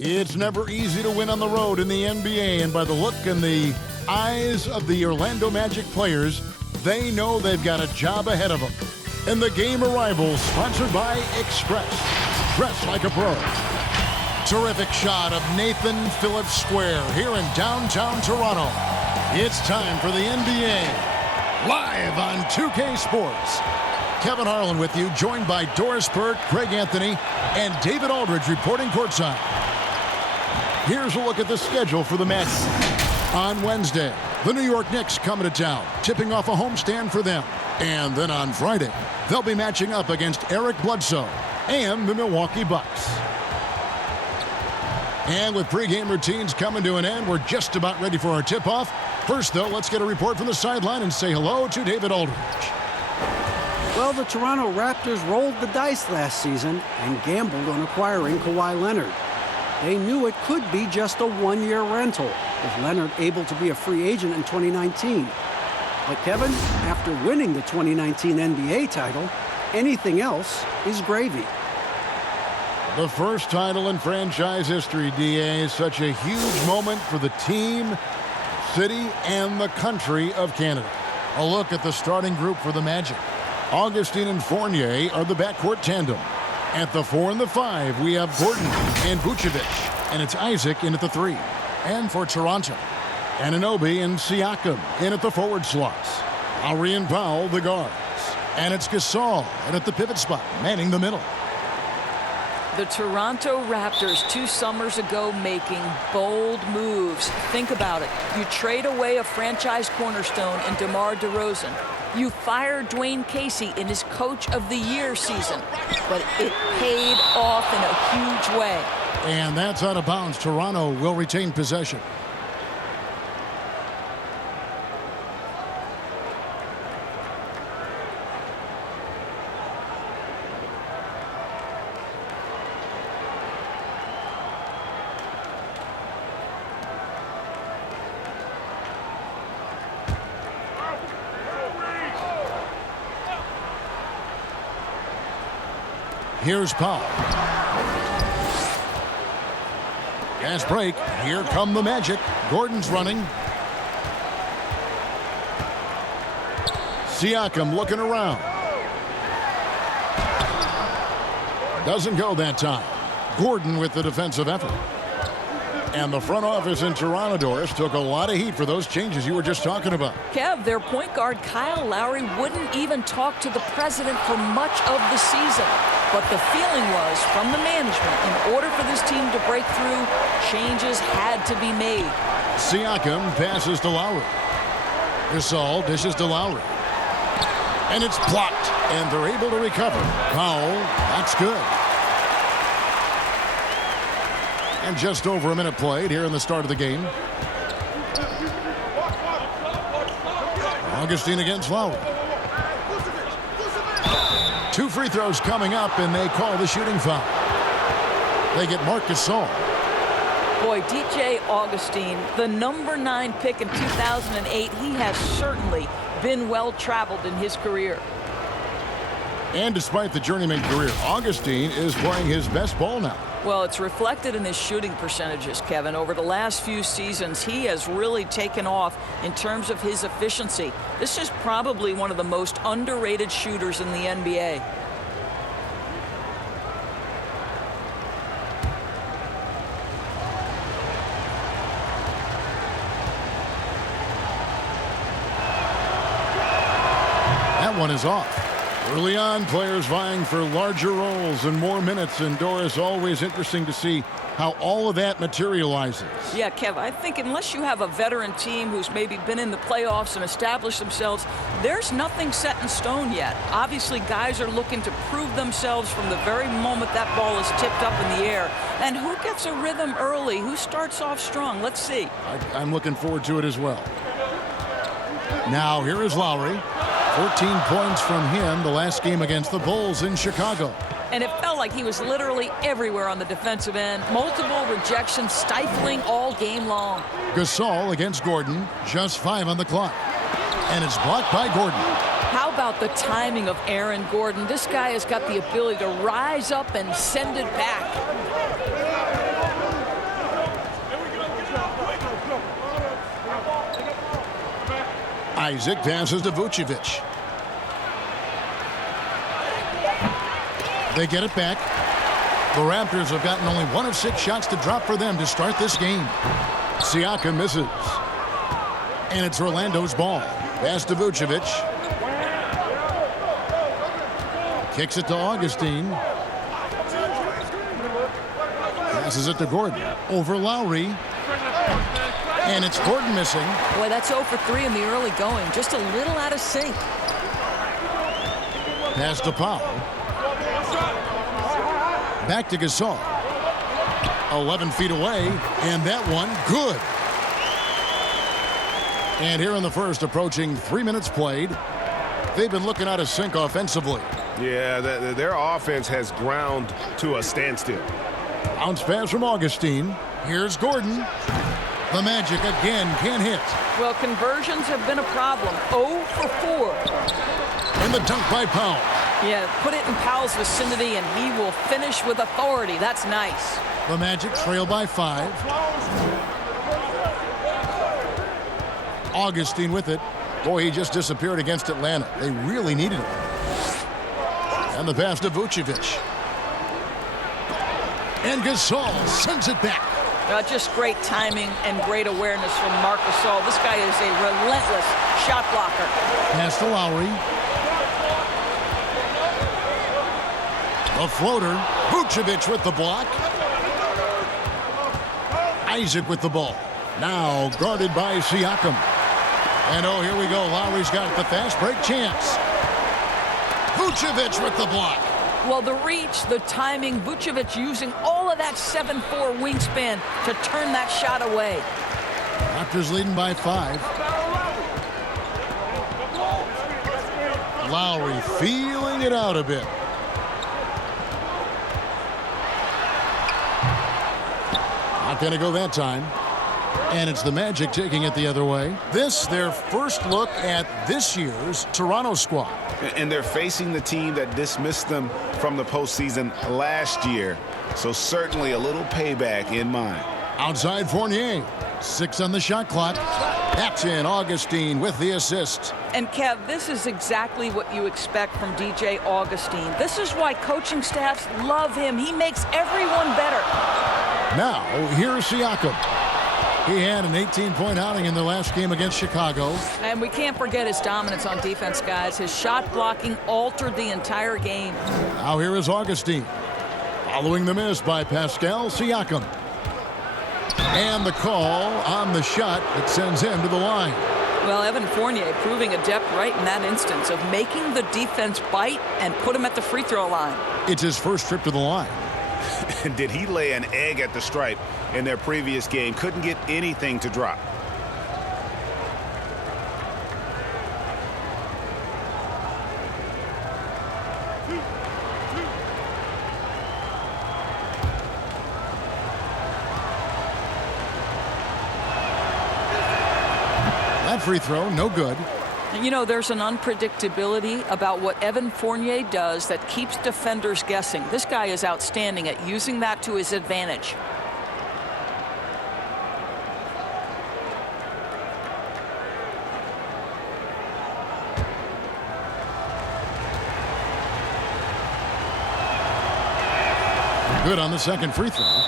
It's never easy to win on the road in the NBA, and by the look in the eyes of the Orlando Magic players, they know they've got a job ahead of them. And the game arrival sponsored by Express. Dress like a pro. Terrific shot of Nathan Phillips Square here in downtown Toronto. It's time for the NBA. Live on 2K Sports. Kevin Harlan with you, joined by Doris Burke, Craig Anthony, and David Aldridge reporting courtside. Here's a look at the schedule for the Magic. On Wednesday, the New York Knicks coming to town, tipping off a homestand for them. And then on Friday, they'll be matching up against Eric Bledsoe and the Milwaukee Bucks. And with pregame routines coming to an end, we're just about ready for our tip-off. First, though, let's get a report from the sideline and say hello to David Aldridge. Well, the Toronto Raptors rolled the dice last season and gambled on acquiring Kawhi Leonard. They knew it could be just a one-year rental, with Leonard able to be a free agent in 2019. But Kevin, after winning the 2019 NBA title, anything else is gravy. The first title in franchise history, DA. Such a huge moment for the team, city, and the country of Canada. A look at the starting group for the Magic. Augustine and Fournier are the backcourt tandem. At the 4 and the 5, we have Gordon and Vucevic, and it's Isaac in at the 3. And for Toronto, Anunoby and Siakam in at the forward slots. Lowry and Powell, the guards. And it's Gasol and at the pivot spot, manning the middle. The Toronto Raptors 2 summers ago making bold moves. Think about it. You trade away a franchise cornerstone in DeMar DeRozan. You fire Dwayne Casey in his Coach of the Year season. But it paid off in a huge way. And that's out of bounds. Toronto will retain possession. Here's Powell. Gas break. Here come the Magic. Gordon's running. Siakam looking around. Doesn't go that time. Gordon with the defensive effort. And the front office in Toronto, Doris, took a lot of heat for those changes you were just talking about. Kev, their point guard Kyle Lowry wouldn't even talk to the president for much of the season. But the feeling was, from the management, in order for this team to break through, changes had to be made. Siakam passes to Lowry. Gasol dishes to Lowry. And it's blocked, and they're able to recover. Powell, that's good. And just over a minute played here in the start of the game. Augustine against Lowry. 2 free throws coming up, and they call the shooting foul. They get Marc Gasol. Boy, DJ Augustine, the number 9 pick in 2008, he has certainly been well-traveled in his career. And despite the journeyman career, Augustine is playing his best ball now. Well, it's reflected in his shooting percentages, Kevin. Over the last few seasons, he has really taken off in terms of his efficiency. This is probably one of the most underrated shooters in the NBA. That one is off. Early on, players vying for larger roles and more minutes, and Doris, always interesting to see how all of that materializes. Yeah, Kev, I think unless you have a veteran team who's maybe been in the playoffs and established themselves, there's nothing set in stone yet. Obviously, guys are looking to prove themselves from the very moment that ball is tipped up in the air. And who gets a rhythm early? Who starts off strong? Let's see. I'm looking forward to it as well. Now, here is Lowry. 14 points from him the last game against the Bulls in Chicago. And it felt like he was literally everywhere on the defensive end. Multiple rejections, stifling all game long. Gasol against Gordon, just 5 on the clock. And it's blocked by Gordon. How about the timing of Aaron Gordon? This guy has got the ability to rise up and send it back. Isaac passes to Vucevic. They get it back. The Raptors have gotten only 1 of 6 shots to drop for them to start this game. Siakam misses. And it's Orlando's ball. Pass to Vucevic. Kicks it to Augustine. Passes it to Gordon. Over Lowry. And it's Gordon missing. Boy, that's 0 for 3 in the early going. Just a little out of sync. Pass to Powell. Back to Gasol. 11 feet away. And that one, good. And here in the first, approaching 3 minutes played. They've been looking out of sync offensively. Yeah, their offense has ground to a standstill. Bounce pass from Augustine. Here's Gordon. The Magic again can't hit. Well, conversions have been a problem. 0 for 4. And the dunk by Powell. Yeah, put it in Powell's vicinity, and he will finish with authority. That's nice. The Magic trail by 5. Augustine with it. Boy, he just disappeared against Atlanta. They really needed him. And the pass to Vucevic. And Gasol sends it back. Just great timing and great awareness from Marc Gasol. This guy is a relentless shot blocker. Pass to Lowry. A floater. Vucevic with the block. Isaac with the ball. Now guarded by Siakam. And oh, here we go. Lowry's got the fast break chance. Vucevic with the block. Well, the reach, the timing, Vucevic using all of that 7'4" wingspan to turn that shot away. Raptors leading by 5. Lowry feeling it out a bit. Not going to go that time. And it's the Magic taking it the other way. This, their first look at this year's Toronto squad. And they're facing the team that dismissed them from the postseason last year. So certainly a little payback in mind. Outside Fournier. 6 on the shot clock. That's in. Augustine with the assist. And Kev, this is exactly what you expect from DJ Augustine. This is why coaching staffs love him. He makes everyone better. Now, here's Siakam. He had an 18-point outing in their last game against Chicago. And we can't forget his dominance on defense, guys. His shot blocking altered the entire game. Now here is Augustine. Following the miss by Pascal Siakam. And the call on the shot that sends him to the line. Well, Evan Fournier proving adept right in that instance of making the defense bite and put him at the free throw line. It's his first trip to the line. Did he lay an egg at the stripe in their previous game? Couldn't get anything to drop. That free throw, no good. You know, there's an unpredictability about what Evan Fournier does that keeps defenders guessing. This guy is outstanding at using that to his advantage. Good on the second free throw.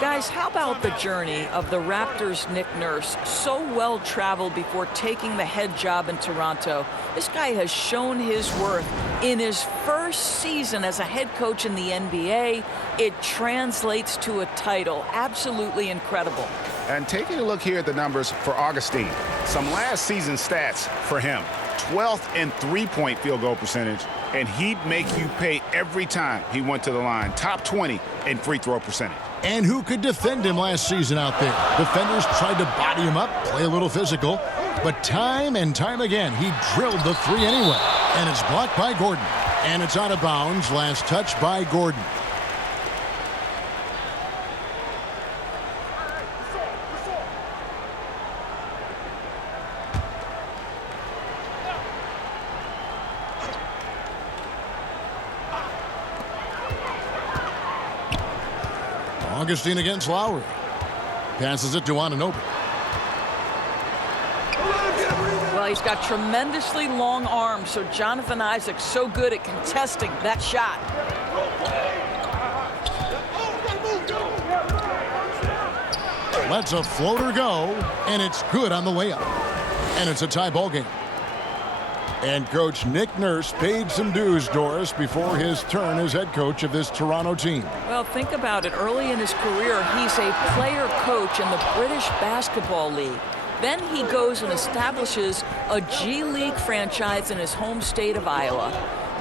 Guys, how about the journey of the Raptors' Nick Nurse? So well traveled before taking the head job in Toronto. This guy has shown his worth. In his first season as a head coach in the NBA, it translates to a title. Absolutely incredible. And taking a look here at the numbers for Augustine. Some last season stats for him. 12th in three-point field goal percentage, and he'd make you pay every time he went to the line. Top 20 in free throw percentage. And who could defend him last season out there? Defenders tried to body him up, play a little physical, but time and time again, he drilled the three anyway. And it's blocked by Gordon. And it's out of bounds. Last touch by Gordon. Augustine against Lowry. Passes it to Anunoby. he's got tremendously long arms, so Jonathan Isaac's so good at contesting that shot. Lets a floater go, and it's good on the way up. And it's a tie ball game. And Coach Nick Nurse paid some dues, Doris, before his turn as head coach of this Toronto team. Well, think about it. Early in his career, he's a player coach in the British Basketball League. Then he goes and establishes a G League franchise in his home state of Iowa.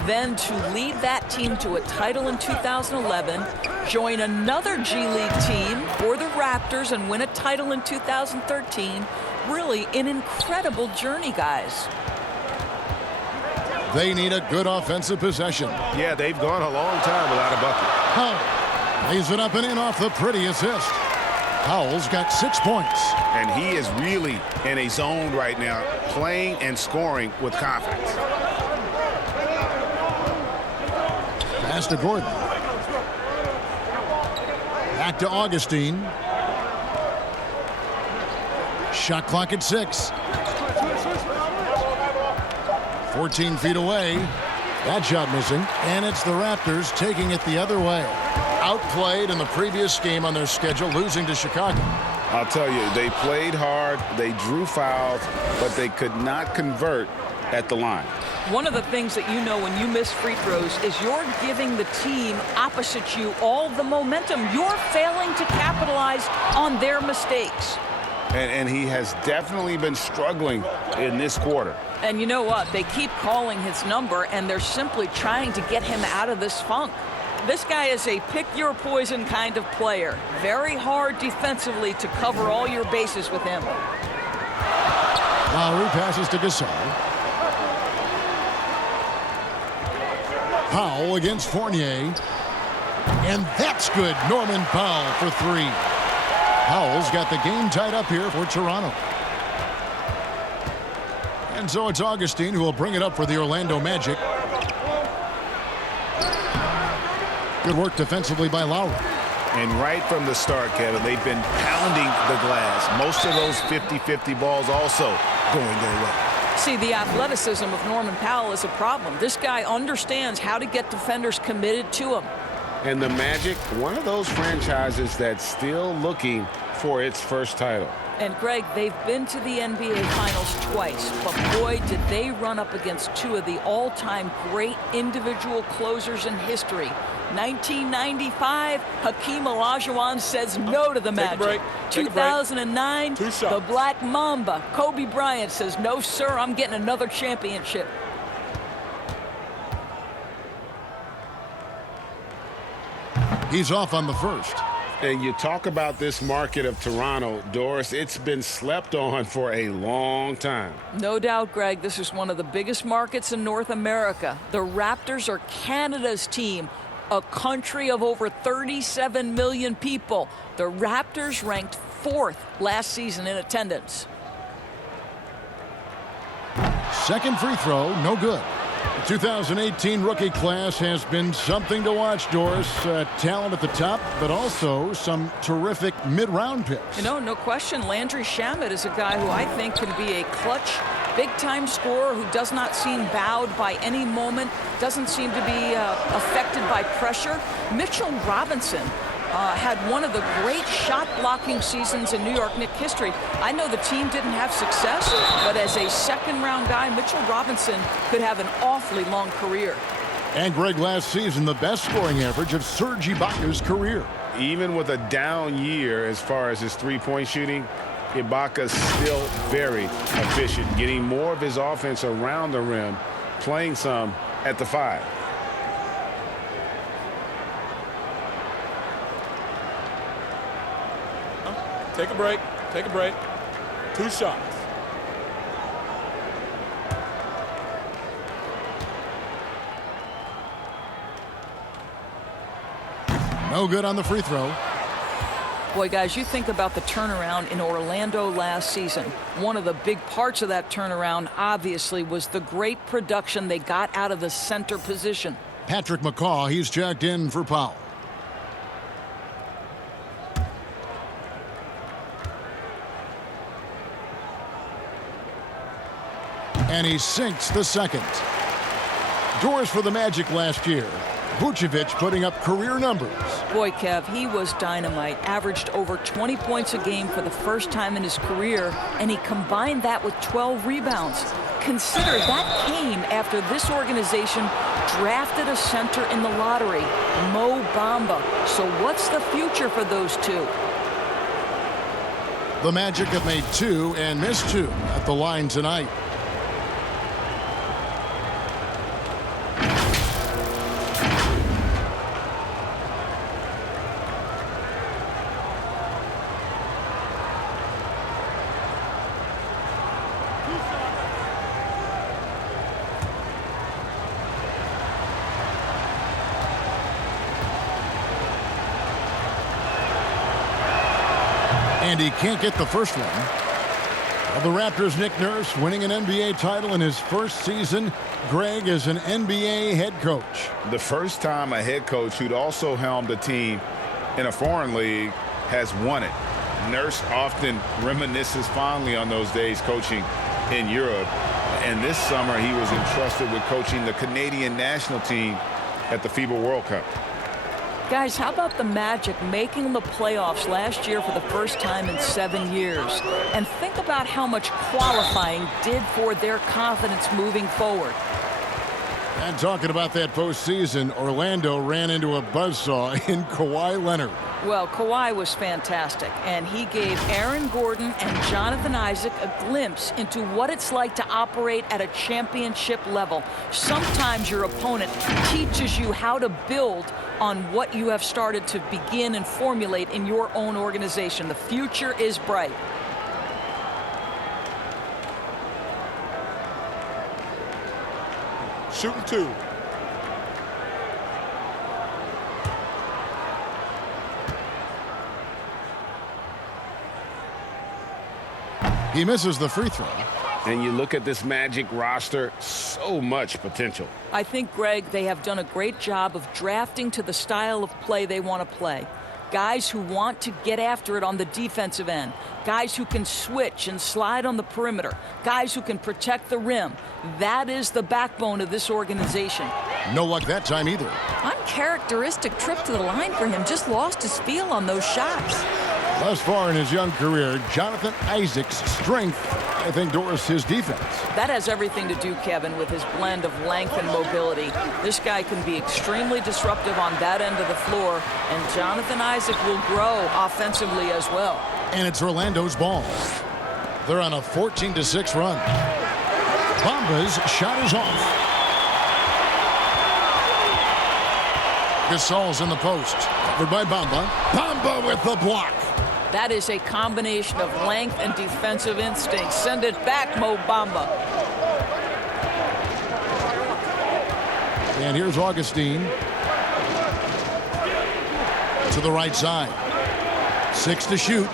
Then to lead that team to a title in 2011, join another G League team for the Raptors and win a title in 2013. Really an incredible journey, guys. They need a good offensive possession. Yeah, they've gone a long time without a bucket. Powell lays it up and in off the pretty assist. Powell's got 6 points. And he is really in a zone right now, playing and scoring with confidence. Pass to Gordon. Back to Augustine. Shot clock at 6. 14 feet away. That shot missing. And it's the Raptors taking it the other way. Outplayed in the previous game on their schedule, losing to Chicago. I'll tell you, they played hard, they drew fouls, but they could not convert at the line. One of the things that you know when you miss free throws is you're giving the team opposite you all the momentum. You're failing to capitalize on their mistakes. And he has definitely been struggling in this quarter. And you know what? They keep calling his number, and they're simply trying to get him out of this funk. This guy is a pick-your-poison kind of player. Very hard defensively to cover all your bases with him. Lowry passes to Gasol. Powell against Fournier. And that's good. Norman Powell for 3. Powell's got the game tied up here for Toronto. And so it's Augustine who will bring it up for the Orlando Magic. Good work defensively by Lowry. And right from the start, Kevin, they've been pounding the glass. Most of those 50-50 balls also going their way. See, the athleticism of Norman Powell is a problem. This guy understands how to get defenders committed to him. And the Magic, one of those franchises that's still looking for its first title. And, Greg, they've been to the NBA Finals twice, but boy, did they run up against two of the all-time great individual closers in history. 1995, Hakeem Olajuwon says no to the Magic. 2009, the Black Mamba, Kobe Bryant says, no, sir, I'm getting another championship. He's off on the first. And you talk about this market of Toronto, Doris, it's been slept on for a long time. No doubt, Greg, this is one of the biggest markets in North America. The Raptors are Canada's team, a country of over 37 million people. The Raptors ranked 4th last season in attendance. Second free throw, no good. The 2018 rookie class has been something to watch, Doris. Talent at the top, but also some terrific mid-round picks. You know, no question, Landry Shamet is a guy who I think can be a clutch, big-time scorer who does not seem bowed by any moment, doesn't seem to be affected by pressure. Mitchell Robinson had one of the great shot-blocking seasons in New York Knicks history. I know the team didn't have success, but as a second-round guy, Mitchell Robinson could have an awfully long career. And Greg, last season, the best scoring average of Serge Ibaka's career. Even with a down year as far as his three-point shooting, Ibaka's still very efficient, getting more of his offense around the rim, playing some at the 5. Take a break. Take a break. 2 shots. No good on the free throw. Boy, guys, you think about the turnaround in Orlando last season. One of the big parts of that turnaround, obviously, was the great production they got out of the center position. Patrick McCaw, he's checked in for Powell. And he sinks the second. Doors for the Magic last year. Vucevic putting up career numbers. Boy, Kev, he was dynamite. Averaged over 20 points a game for the first time in his career, and he combined that with 12 rebounds. Consider that came after this organization drafted a center in the lottery, Mo Bamba. So what's the future for those two? The Magic have made 2 and missed 2 at the line tonight. And he can't get the first one. Well, the Raptors' Nick Nurse winning an NBA title in his first season. Greg is an NBA head coach. The first time a head coach who'd also helmed a team in a foreign league has won it. Nurse often reminisces fondly on those days coaching in Europe. And this summer he was entrusted with coaching the Canadian national team at the FIBA World Cup. Guys, how about the Magic making the playoffs last year for the first time in 7 years? And think about how much qualifying did for their confidence moving forward. And talking about that postseason, Orlando ran into a buzzsaw in Kawhi Leonard. Well, Kawhi was fantastic, and he gave Aaron Gordon and Jonathan Isaac a glimpse into what it's like to operate at a championship level. Sometimes your opponent teaches you how to build on what you have started to begin and formulate in your own organization. The future is bright. Shooting 2. He misses the free throw. And you look at this Magic roster, so much potential. I think, Greg, they have done a great job of drafting to the style of play they want to play. Guys who want to get after it on the defensive end. Guys who can switch and slide on the perimeter. Guys who can protect the rim. That is the backbone of this organization. No luck that time either. Uncharacteristic trip to the line for him. Just lost his feel on those shots. Thus far in his young career, Jonathan Isaac's strength, I think, Doris, his defense. That has everything to do, Kevin, with his blend of length and mobility. This guy can be extremely disruptive on that end of the floor, and Jonathan Isaac will grow offensively as well. And it's Orlando's ball. They're on a 14-6 run. Bamba's shot is off. Gasol's in the post. Covered by Bamba. Bamba with the block. That is a combination of length and defensive instinct. Send it back, Mo Bamba. And here's Augustine. To the right side. 6 to shoot.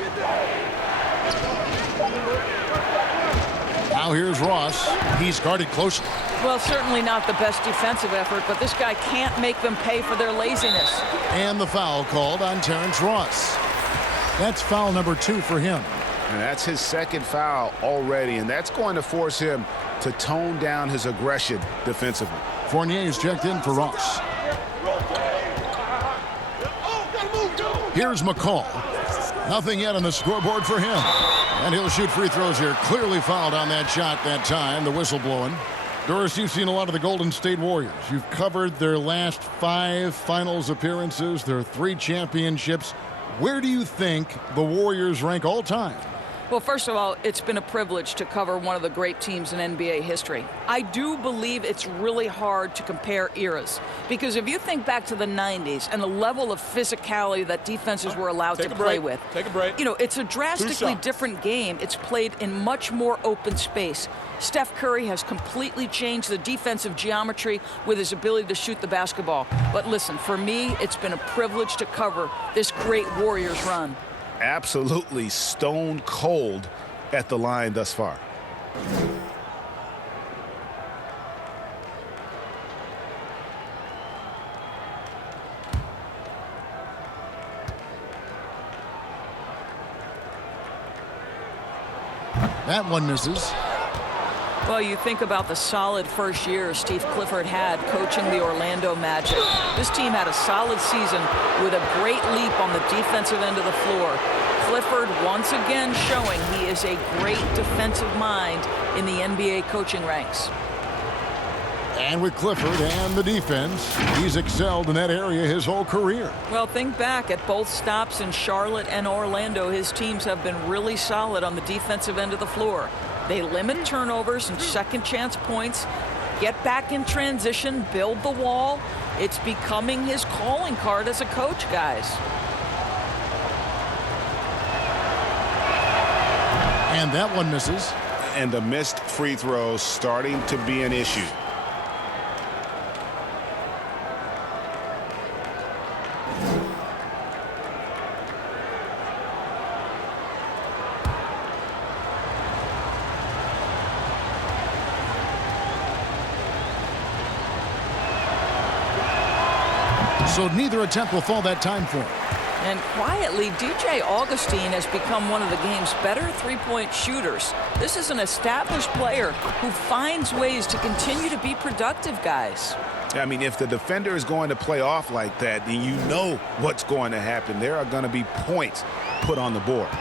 Now here's Ross. He's guarded closely. Well, certainly not the best defensive effort, but this guy can't make them pay for their laziness. And the foul called on Terrence Ross. That's foul number 2 for him. And that's his second foul already, and that's going to force him to tone down his aggression defensively. Fournier's checked in for Ross. Here's McCall. Nothing yet on the scoreboard for him. And he'll shoot free throws here. Clearly fouled on that shot that time. The whistle blowing. Doris, you've seen a lot of the Golden State Warriors. You've covered their last 5 finals appearances, their 3 championships. Where do you think the Warriors rank all time? Well, first of all, it's been a privilege to cover one of the great teams in NBA history. I do believe it's really hard to compare eras, because if you think back to the 90s and the level of physicality that defenses were allowed to play with, Take a break. you know, it's a drastically different game. It's played in much more open space. Steph Curry has completely changed the defensive geometry with his ability to shoot the basketball. But listen, for me, it's been a privilege to cover this great Warriors run. Absolutely stone cold at the line thus far. That one misses. Well, you think about the solid first year Steve Clifford had coaching the Orlando Magic. This team had a solid season with a great leap on the defensive end of the floor. Clifford once again showing he is a great defensive mind in the NBA coaching ranks. And with Clifford and the defense, he's excelled in that area his whole career. Well, think back at both stops in Charlotte and Orlando. His teams have been really solid on the defensive end of the floor. They limit turnovers and second chance points, get back in transition, build the wall. It's becoming his calling card as a coach, guys. And that one misses. And the missed free throws starting to be an issue. So neither attempt will fall that time for him. And quietly, DJ Augustine has become one of the game's better three-point shooters. This is an established player who finds ways to continue to be productive, guys. I mean, if the defender is going to play off like that, then you know what's going to happen. There are going to be points put on the board.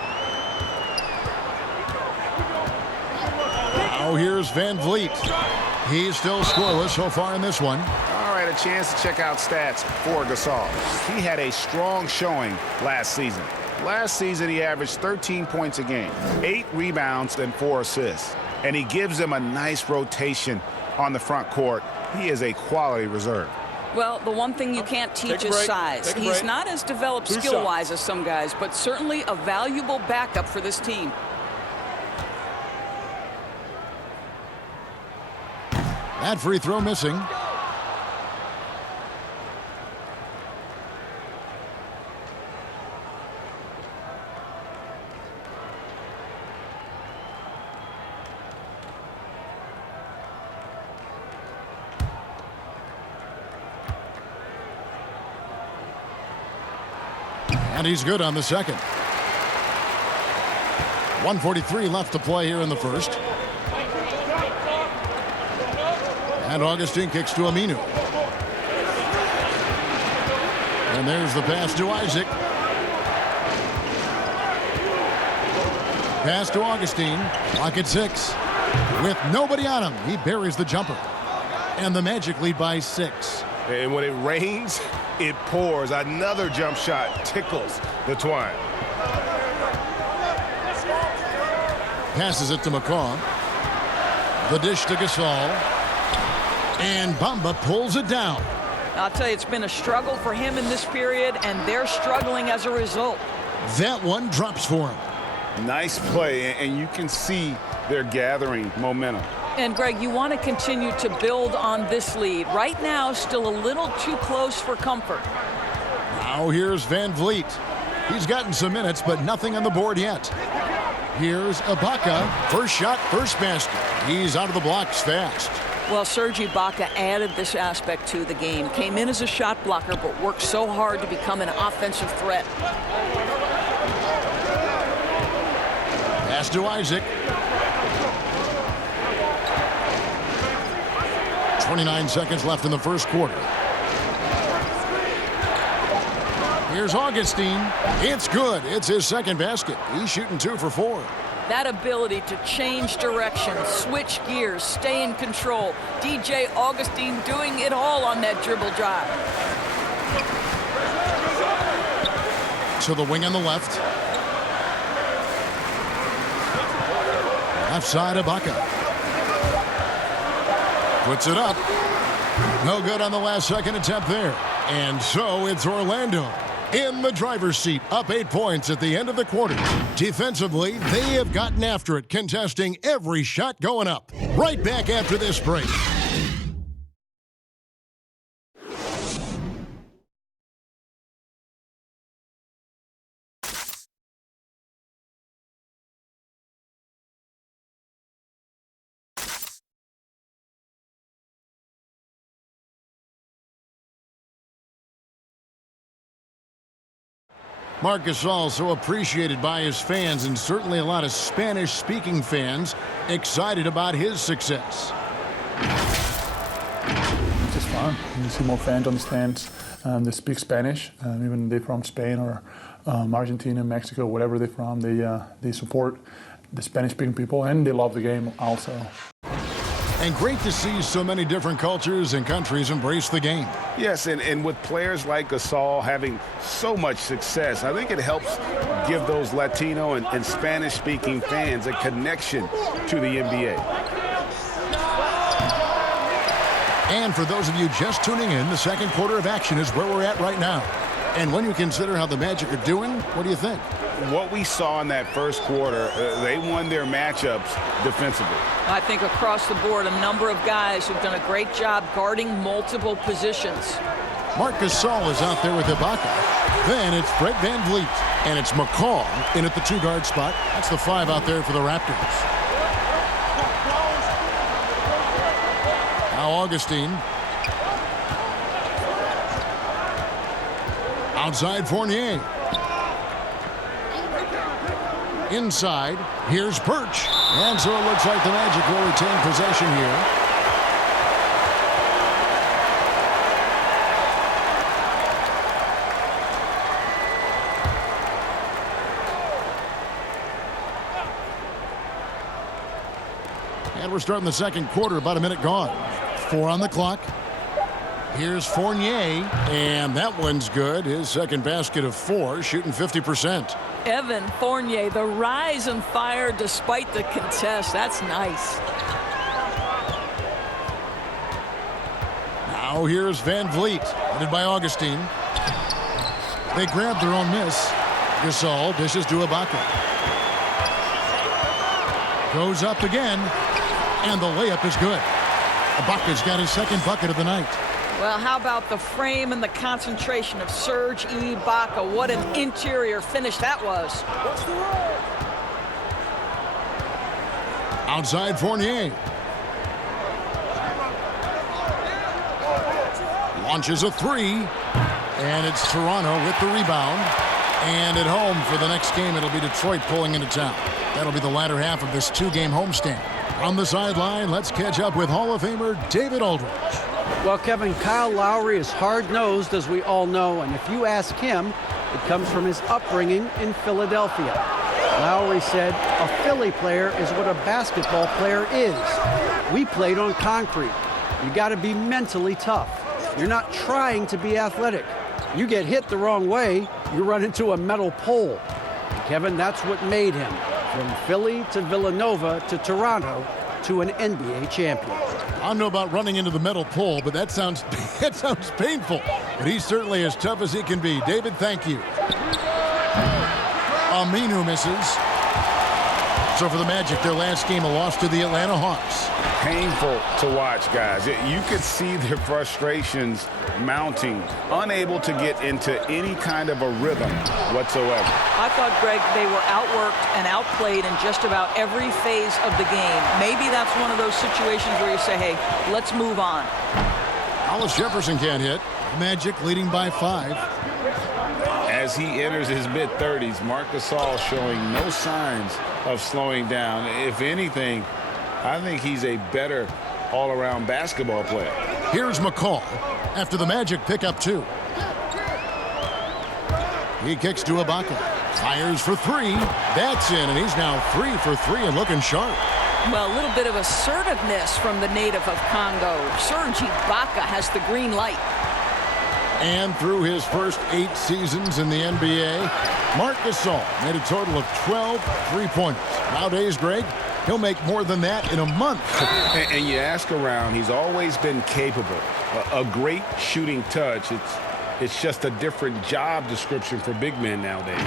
Now here's Van Vliet. He's still scoreless so far in this one. All right, a chance to check out stats for Gasol. He had a strong showing last season. Last season, he averaged 13 points a game, 8 rebounds, and 4 assists. And he gives them a nice rotation on the front court. He is a quality reserve. Well, the one thing you can't teach is size. He's not as developed skill-wise as some guys, but certainly a valuable backup for this team. That free throw missing. And he's good on the second. 1:43 left to play here in the first. And Augustine kicks to Aminu. And there's the pass to Isaac. Pass to Augustine. Clock at 6. With nobody on him, he buries the jumper. And the Magic lead by 6. And when it rains, it pours. Another jump shot tickles the twine. Passes it to McCaw. The dish to Gasol. And Bamba pulls it down. I'll tell you, it's been a struggle for him in this period, and they're struggling as a result. That one drops for him. Nice play, and you can see they're gathering momentum. And, Greg, you want to continue to build on this lead. Right now, still a little too close for comfort. Now here's Van Vliet. He's gotten some minutes, but nothing on the board yet. Here's Ibaka. First shot, first basket. He's out of the blocks fast. Well, Serge Ibaka added this aspect to the game. Came in as a shot blocker, but worked so hard to become an offensive threat. Pass to Isaac. 29 seconds left in the first quarter. Here's Augustine. It's good. It's his second basket. He's shooting 2 for 4. That ability to change direction, switch gears, stay in control. DJ Augustine doing it all on that dribble drive. To the wing on the left. Left side, Ibaka. Puts it up. No good on the last second attempt there. And so it's Orlando in the driver's seat, up 8 points at the end of the quarter. Defensively, they have gotten after it, contesting every shot going up. Right back after this break. Marc Gasol, so appreciated by his fans, and certainly a lot of Spanish-speaking fans excited about his success. It's just fun. You see more fans on the stands that speak Spanish, even they're from Spain or Argentina, Mexico, whatever they're from. They support the Spanish-speaking people, and they love the game also. And great to see so many different cultures and countries embrace the game. Yes, and with players like Gasol having so much success, I think it helps give those Latino and Spanish-speaking fans a connection to the NBA. And for those of you just tuning in, the second quarter of action is where we're at right now. And when you consider how the Magic are doing, what do you think? What we saw in that first quarter, they won their matchups defensively. I think across the board, a number of guys who've done a great job guarding multiple positions. Marc Gasol is out there with Ibaka. Then it's Fred VanVleet. And it's McCall in at the 2-guard spot. That's the 5 out there for the Raptors. Now Augustine. Outside Fournier. Inside, here's Birch. And so it looks like the Magic will retain possession here. And we're starting the second quarter, about a minute gone. 4 on the clock. Here's Fournier, and that one's good. His second basket of 4, shooting 50%. Evan Fournier, the rise and fire despite the contest. That's nice. Now here's VanVleet, headed by Augustine. They grab their own miss. Gasol dishes to Ibaka. Goes up again, and the layup is good. Ibaka's got his second bucket of the night. Well, how about the frame and the concentration of Serge Ibaka? What an interior finish that was. Outside Fournier. Launches a 3. And it's Toronto with the rebound. And at home for the next game, it'll be Detroit pulling into town. That'll be the latter half of this 2-game homestand. On the sideline, let's catch up with Hall of Famer David Aldridge. Well, Kevin, Kyle Lowry is hard-nosed, as we all know, and if you ask him, it comes from his upbringing in Philadelphia. Lowry said, a Philly player is what a basketball player is. We played on concrete. You got to be mentally tough. You're not trying to be athletic. You get hit the wrong way, you run into a metal pole. Kevin, that's what made him, from Philly to Villanova to Toronto to an NBA champion. I don't know about running into the metal pole, but that sounds painful. But he's certainly as tough as he can be. David, thank you. Aminu misses. So for the Magic, their last game, a loss to the Atlanta Hawks. Painful to watch, guys. You could see their frustrations mounting, unable to get into any kind of a rhythm whatsoever. I thought, Greg, they were outworked and outplayed in just about every phase of the game. Maybe that's one of those situations where you say, hey, let's move on. Hollis Jefferson can't hit. Magic leading by 5. As he enters his mid-30s, Marc Gasol showing no signs of slowing down. If anything, I think he's a better all-around basketball player. Here's McCall after the Magic pick up 2. He kicks to Ibaka. Fires for 3. That's in, and he's now 3 for 3 and looking sharp. Well, a little bit of assertiveness from the native of Congo. Serge Ibaka has the green light. And through his first 8 seasons in the NBA, Marc Gasol made a total of 12 3-pointers. Nowadays, Greg, he'll make more than that in a month. And you ask around, he's always been capable. A great shooting touch. It's just a different job description for big men nowadays.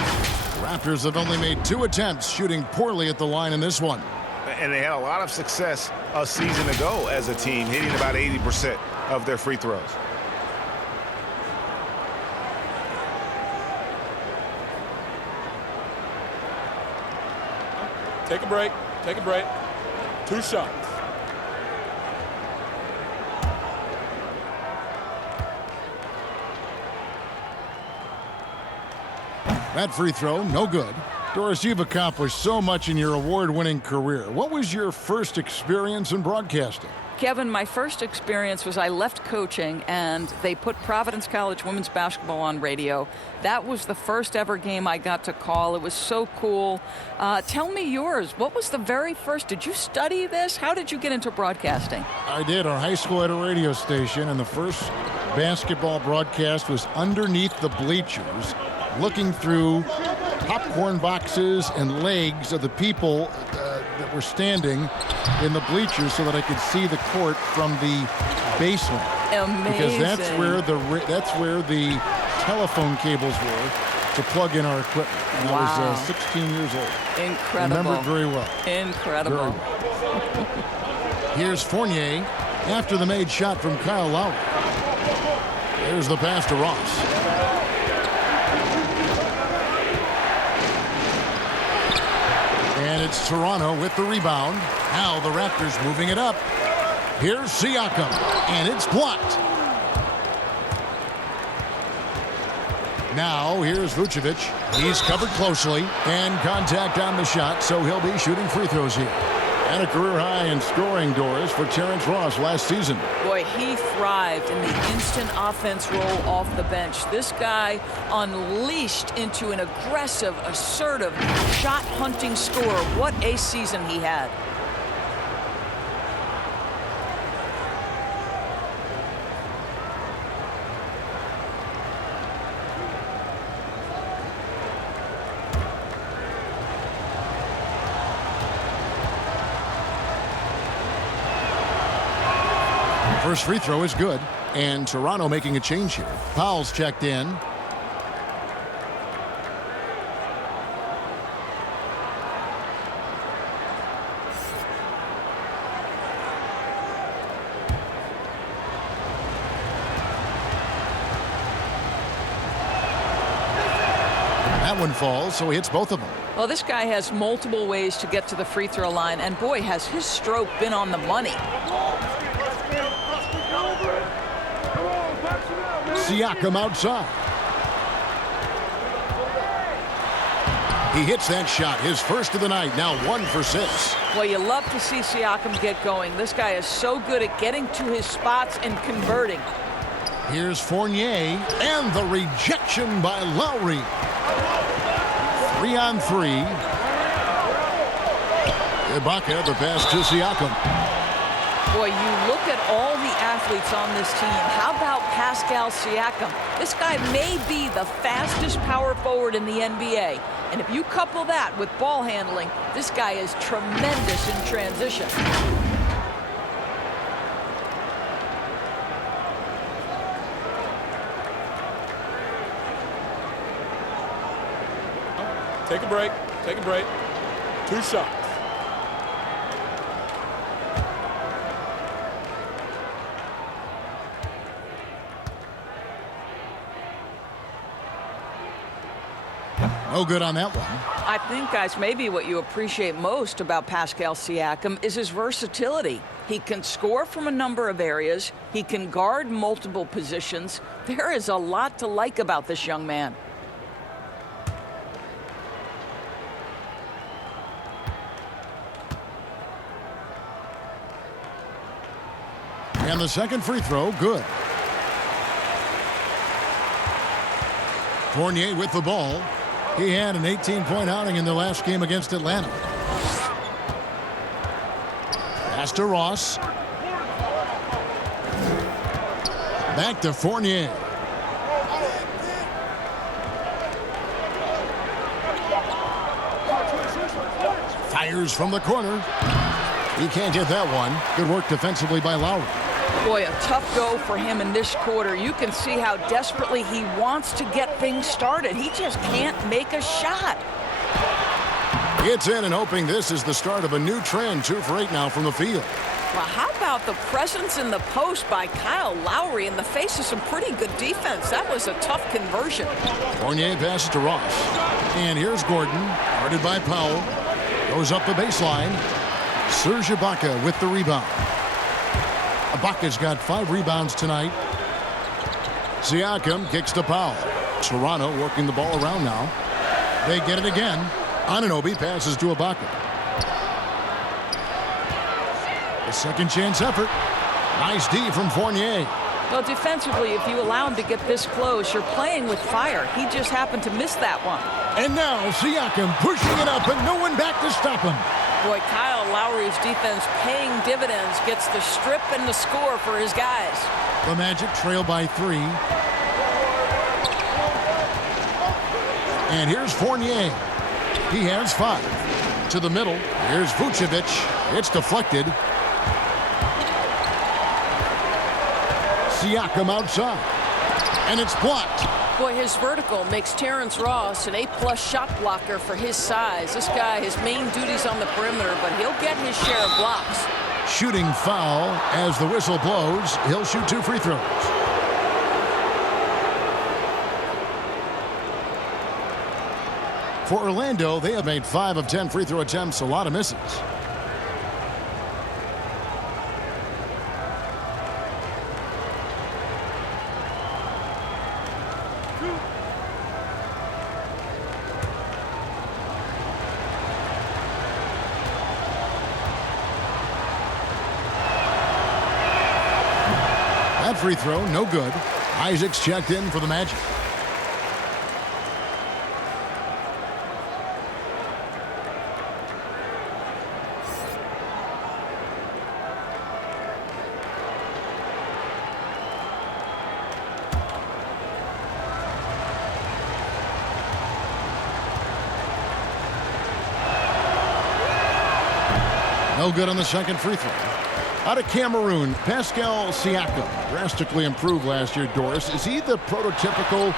The Raptors have only made 2 attempts, shooting poorly at the line in this one. And they had a lot of success a season ago as a team, hitting about 80% of their free throws. Take a break. Take a break. 2 shots. That free throw, no good. Doris, you've accomplished so much in your award-winning career. What was your first experience in broadcasting? Kevin, my first experience was I left coaching and they put Providence College women's basketball on radio. That was the first ever game I got to call. It was so cool. Tell me yours. What was the very first? Did you study this? How did you get into broadcasting? I did. Our high school had a radio station, and the first basketball broadcast was underneath the bleachers, looking through popcorn boxes and legs of the people that were standing in the bleachers so that I could see the court from the basement. Amazing. Because that's where the telephone cables were to plug in our equipment. And wow. I was 16 years old. Incredible. Remember it very well. Incredible. Very well. Here's Fournier after the made shot from Kyle Lowry. There's the pass to Ross. And it's Toronto with the rebound. Now the Raptors moving it up. Here's Siakam, and it's blocked. Now here's Vucevic. He's covered closely, and contact on the shot, so he'll be shooting free throws here. And a career high in scoring, Doris, for Terrence Ross last season. Boy, he thrived in the instant offense role off the bench. This guy unleashed into an aggressive, assertive, shot-hunting scorer. What a season he had. First free throw is good, and Toronto making a change here. Powell's checked in. That one falls, so he hits both of them. Well, this guy has multiple ways to get to the free throw line, and boy, has his stroke been on the money. Siakam outside. He hits that shot, his first of the night, now 1 for 6. Well, you love to see Siakam get going. This guy is so good at getting to his spots and converting. Here's Fournier, and the rejection by Lowry. 3 on 3. Ibaka, the pass to Siakam. Boy, you look at all the athletes on this team. How about Pascal Siakam? This guy may be the fastest power forward in the NBA. And if you couple that with ball handling, this guy is tremendous in transition. Take a break. Take a break. 2 shots. No good on that one. I think, guys, maybe what you appreciate most about Pascal Siakam is his versatility. He can score from a number of areas. He can guard multiple positions. There is a lot to like about this young man. And the second free throw, good. Fournier with the ball. He had an 18-point outing in the last game against Atlanta. Pass to Ross. Back to Fournier. Fires from the corner. He can't get that one. Good work defensively by Lowry. Boy, a tough go for him in this quarter. You can see how desperately he wants to get things started. He just can't make a shot. Gets in and hoping this is the start of a new trend. 2 for 8 now from the field. Well, how about the presence in the post by Kyle Lowry in the face of some pretty good defense? That was a tough conversion. Fournier passes to Ross. And here's Gordon, guarded by Powell. Goes up the baseline. Serge Ibaka with the rebound. Ibaka's got 5 rebounds tonight. Siakam kicks to Powell. Toronto working the ball around now. They get it again. Anunoby passes to Ibaka. A second chance effort. Nice D from Fournier. Well, defensively, if you allow him to get this close, you're playing with fire. He just happened to miss that one. And now Siakam pushing it up and no one back to stop him. Boy, Kyle Lowry's defense paying dividends, gets the strip and the score for his guys. The Magic trail by 3. And here's Fournier. He has 5. To the middle. Here's Vucevic. It's deflected. Siakam outside. And it's blocked. Boy, his vertical makes Terrence Ross an A+ shot blocker for his size. This guy, his main duty's on the perimeter, but he'll get his share of blocks. Shooting foul as the whistle blows. He'll shoot 2 free throws. For Orlando, they have made 5 of 10 free throw attempts, a lot of misses. That free throw, no good. Isaac's checked in for the Magic. No good on the second free throw. Out of Cameroon, Pascal Siakam drastically improved last year, Doris. Is he the prototypical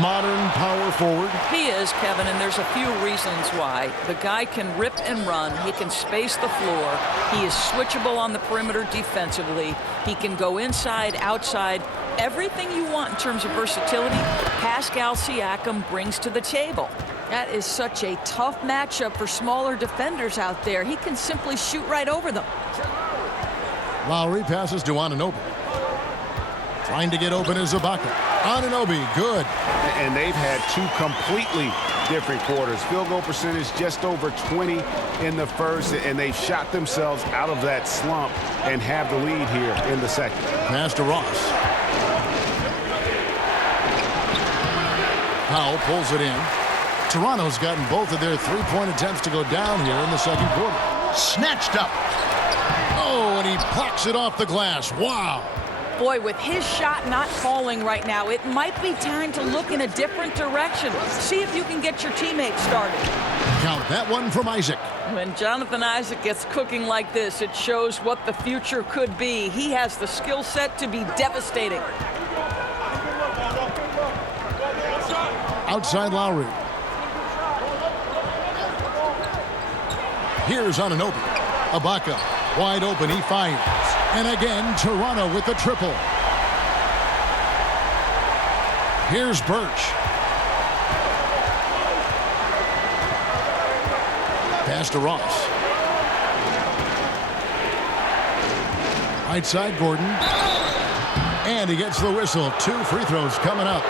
modern power forward? He is, Kevin, and there's a few reasons why. The guy can rip and run. He can space the floor. He is switchable on the perimeter defensively. He can go inside, outside. Everything you want in terms of versatility, Pascal Siakam brings to the table. That is such a tough matchup for smaller defenders out there. He can simply shoot right over them. Lowry passes to Anunoby. Trying to get open is Ibaka. Anunoby, good. And they've had 2 completely different quarters. Field goal percentage just over 20 in the first, and they've shot themselves out of that slump and have the lead here in the second. Pass to Ross. Powell pulls it in. Toronto's gotten both of their 3-point attempts to go down here in the second quarter. Snatched up. Oh, and he plucks it off the glass. Wow. Boy, with his shot not falling right now, it might be time to look in a different direction. See if you can get your teammates started. Count that one from Isaac. When Jonathan Isaac gets cooking like this, it shows what the future could be. He has the skill set to be devastating. Outside Lowry. Here's Anunoby. Ibaka wide open. He fires. And again, Toronto with the triple. Here's Birch. Pass to Ross. Right side, Gordon. And he gets the whistle. 2 free throws coming up.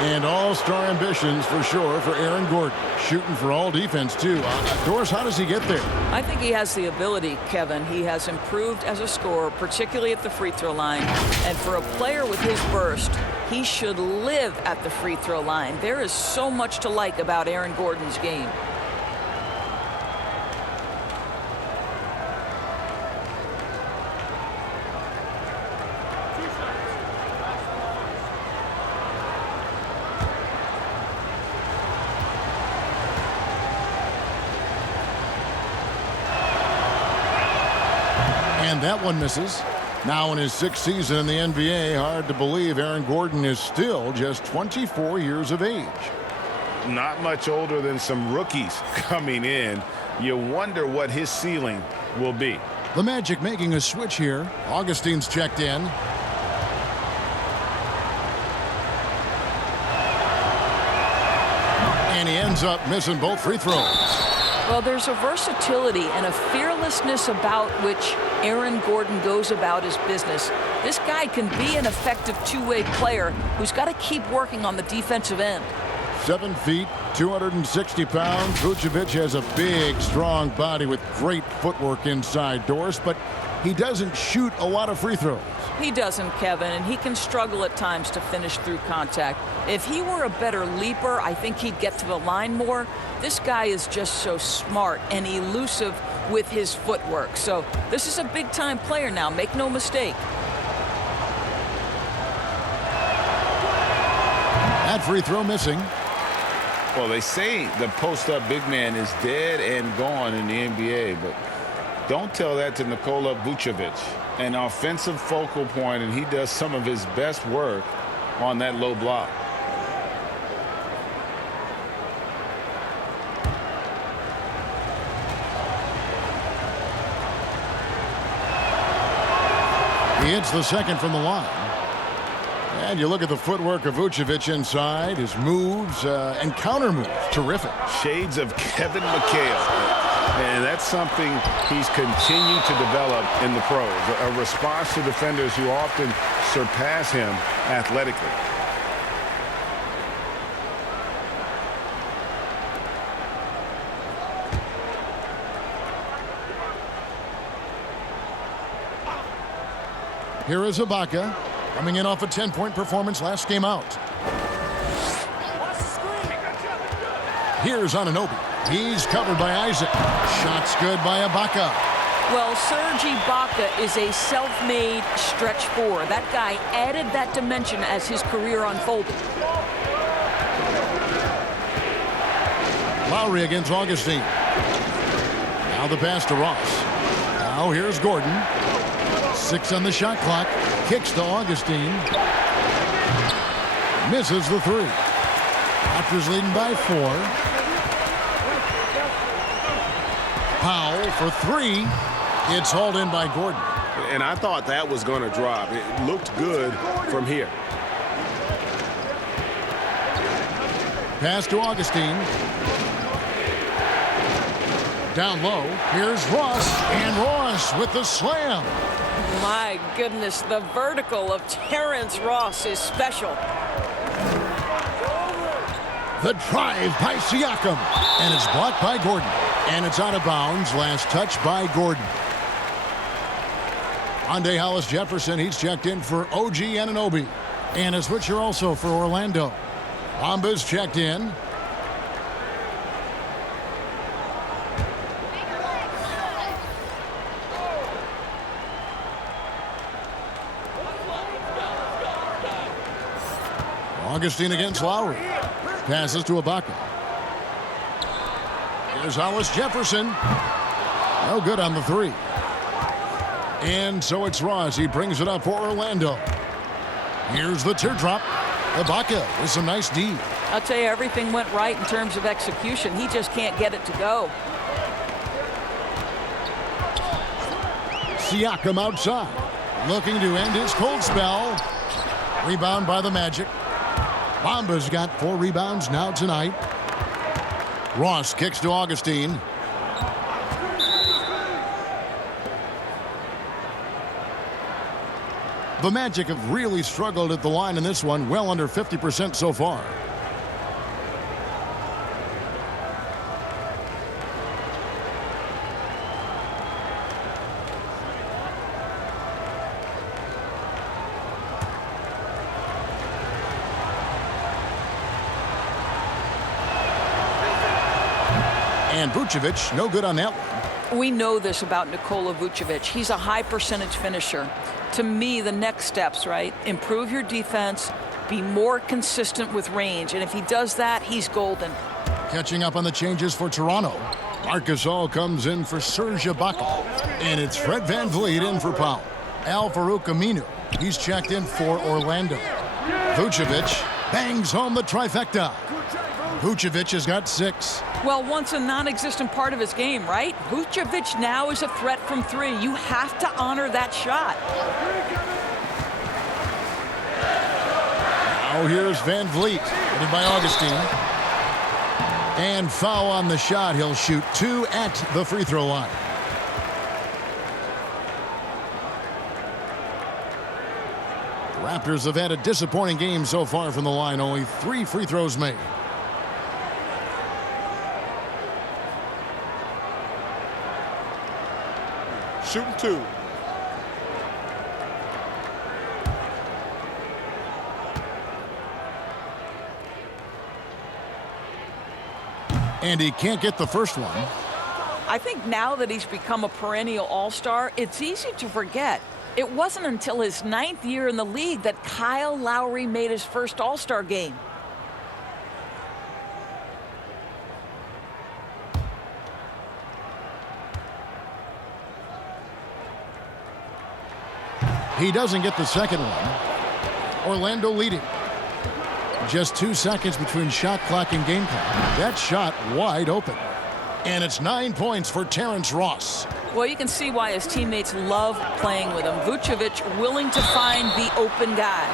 And all-star ambitions for sure for Aaron Gordon. Shooting for all defense, too. Doris, how does he get there? I think he has the ability, Kevin. He has improved as a scorer, particularly at the free throw line. And for a player with his burst, he should live at the free throw line. There is so much to like about Aaron Gordon's game. And that one misses. Now in his 6th season in the NBA, hard to believe Aaron Gordon is still just 24 years of age. Not much older than some rookies coming in. You wonder what his ceiling will be. The Magic making a switch here. Augustine's checked in. And he ends up missing both free throws. Well, there's a versatility and a fearlessness about which Aaron Gordon goes about his business. This guy can be an effective two-way player who's got to keep working on the defensive end. 7 feet, 260 pounds. Vucevic has a big, strong body with great footwork inside doors, but he doesn't shoot a lot of free throws. He doesn't, Kevin, and he can struggle at times to finish through contact. If he were a better leaper, I think he'd get to the line more. This guy is just so smart and elusive with his footwork. So this is a big-time player now, make no mistake. That free throw missing. Well, they say the post-up big man is dead and gone in the NBA, but don't tell that to Nikola Vucevic. An offensive focal point, and he does some of his best work on that low block. He hits the second from the line. And you look at the footwork of Vucevic inside, his moves and counter moves, terrific. Shades of Kevin McHale. And that's something he's continued to develop in the pros. A response to defenders who often surpass him athletically. Here is Ibaka, coming in off a 10-point performance last game out. Here's Anunoby. He's covered by Isaac. Shots good by Ibaka. Well, Serge Ibaka is a self-made stretch four. That guy added that dimension as his career unfolded. Lowry against Augustine. Now the pass to Ross. Now here's Gordon. 6 on the shot clock. Kicks to Augustine. Misses the 3. Raptors leading by 4. Powell for 3. It's hauled in by Gordon. And I thought that was going to drop. It looked good from here. Pass to Augustine. Down low. Here's Ross. And Ross with the slam. My goodness, the vertical of Terrence Ross is special. The drive by Siakam. And it's blocked by Gordon. And it's out of bounds. Last touch by Gordon. Andre Hollis-Jefferson, he's checked in for OG Anunoby. And a switcher also for Orlando. Bamba's checked in. Augustine against Lowry. Passes to Ibaka. Here's Hollis-Jefferson. No good on the 3. And so it's Ross. He brings it up for Orlando. Here's the teardrop. Ibaka with some nice D. I'll tell you, everything went right in terms of execution. He just can't get it to go. Siakam outside. Looking to end his cold spell. Rebound by the Magic. Bamba's got 4 rebounds now tonight. Ross kicks to Augustine. The Magic have really struggled at the line in this one, well under 50% so far. And Vucevic, no good on that one. We know this about Nikola Vucevic. He's a high percentage finisher. To me, the next steps, right? Improve your defense, be more consistent with range. And if he does that, he's golden. Catching up on the changes for Toronto. Marc Gasol comes in for Serge Ibaka. And it's Fred VanVleet in for Powell. Al-Farouq Aminu, he's checked in for Orlando. Vucevic bangs home the trifecta. Vucevic has got 6. Well, once a non-existent part of his game, right? Vucevic now is a threat from 3. You have to honor that shot. Now here's VanVleet, headed by Augustine. And foul on the shot. He'll shoot 2 at the free throw line. The Raptors have had a disappointing game so far from the line. Only 3 free throws made. Shooting 2. And he can't get the first one. I think now that he's become a perennial all-star, it's easy to forget. It wasn't until his 9th year in the league that Kyle Lowry made his first all-star game. He doesn't get the second one. Orlando leading. Just 2 seconds between shot clock and game clock. That shot wide open. And it's 9 points for Terrence Ross. Well, you can see why his teammates love playing with him. Vucevic willing to find the open guy.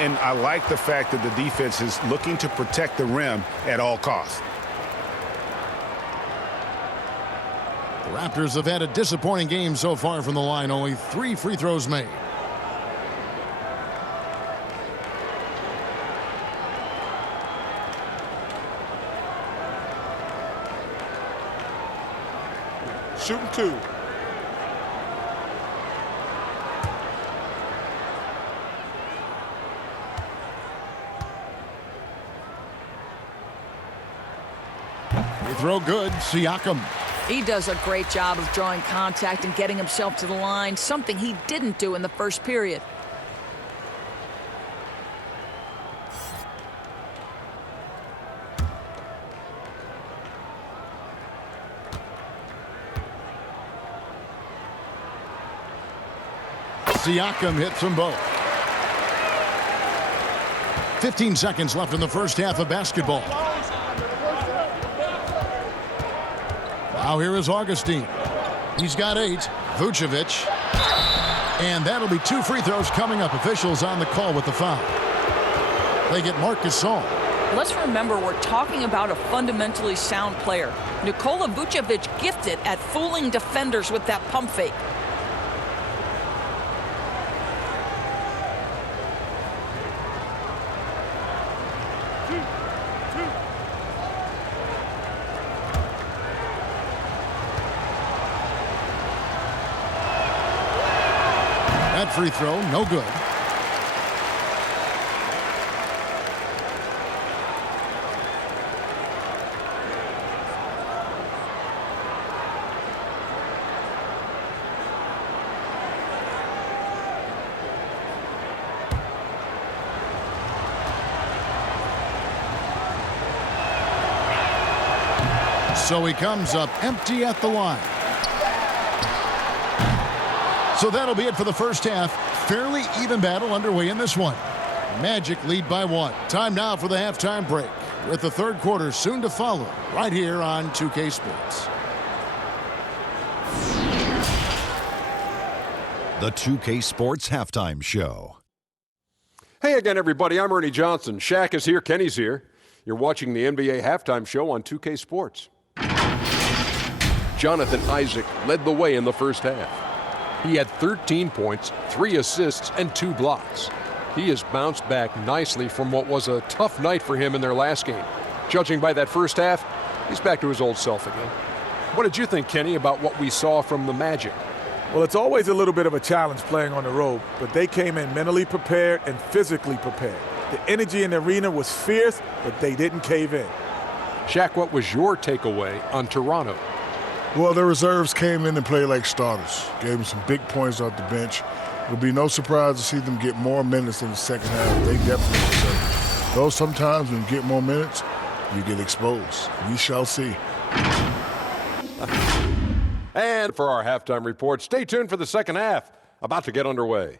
And I like the fact that the defense is looking to protect the rim at all costs. The Raptors have had a disappointing game so far from the line. Only 3 free throws made. Shooting 2. Free throw good. Siakam. He does a great job of drawing contact and getting himself to the line, something he didn't do in the first period. Siakam hits them both. 15 seconds left in the first half of basketball. Now here is Augustine. He's got 8. Vucevic. And that'll be 2 free throws coming up. Officials on the call with the foul. They get Marc Gasol. Let's remember we're talking about a fundamentally sound player. Nikola Vucevic gifted at fooling defenders with that pump fake. That free throw, no good. So he comes up empty at the line. So that'll be it for the first half. Fairly even battle underway in this one. Magic lead by 1. Time now for the halftime break, with the third quarter soon to follow right here on 2K Sports. The 2K Sports Halftime Show. Hey again, everybody. I'm Ernie Johnson. Shaq is here. Kenny's here. You're watching the NBA Halftime Show on 2K Sports. Jonathan Isaac led the way in the first half. He had 13 points, 3 assists, and 2 blocks. He has bounced back nicely from what was a tough night for him in their last game. Judging by that first half, he's back to his old self again. What did you think, Kenny, about what we saw from the Magic? Well, it's always a little bit of a challenge playing on the road, but they came in mentally prepared and physically prepared. The energy in the arena was fierce, but they didn't cave in. Shaq, what was your takeaway on Toronto? Well, the reserves came in and played like starters. Gave them some big points off the bench. It'll be no surprise to see them get more minutes in the second half. They definitely deserve it. Though sometimes when you get more minutes, you get exposed. We shall see. And for our halftime report, stay tuned for the second half. About to get underway.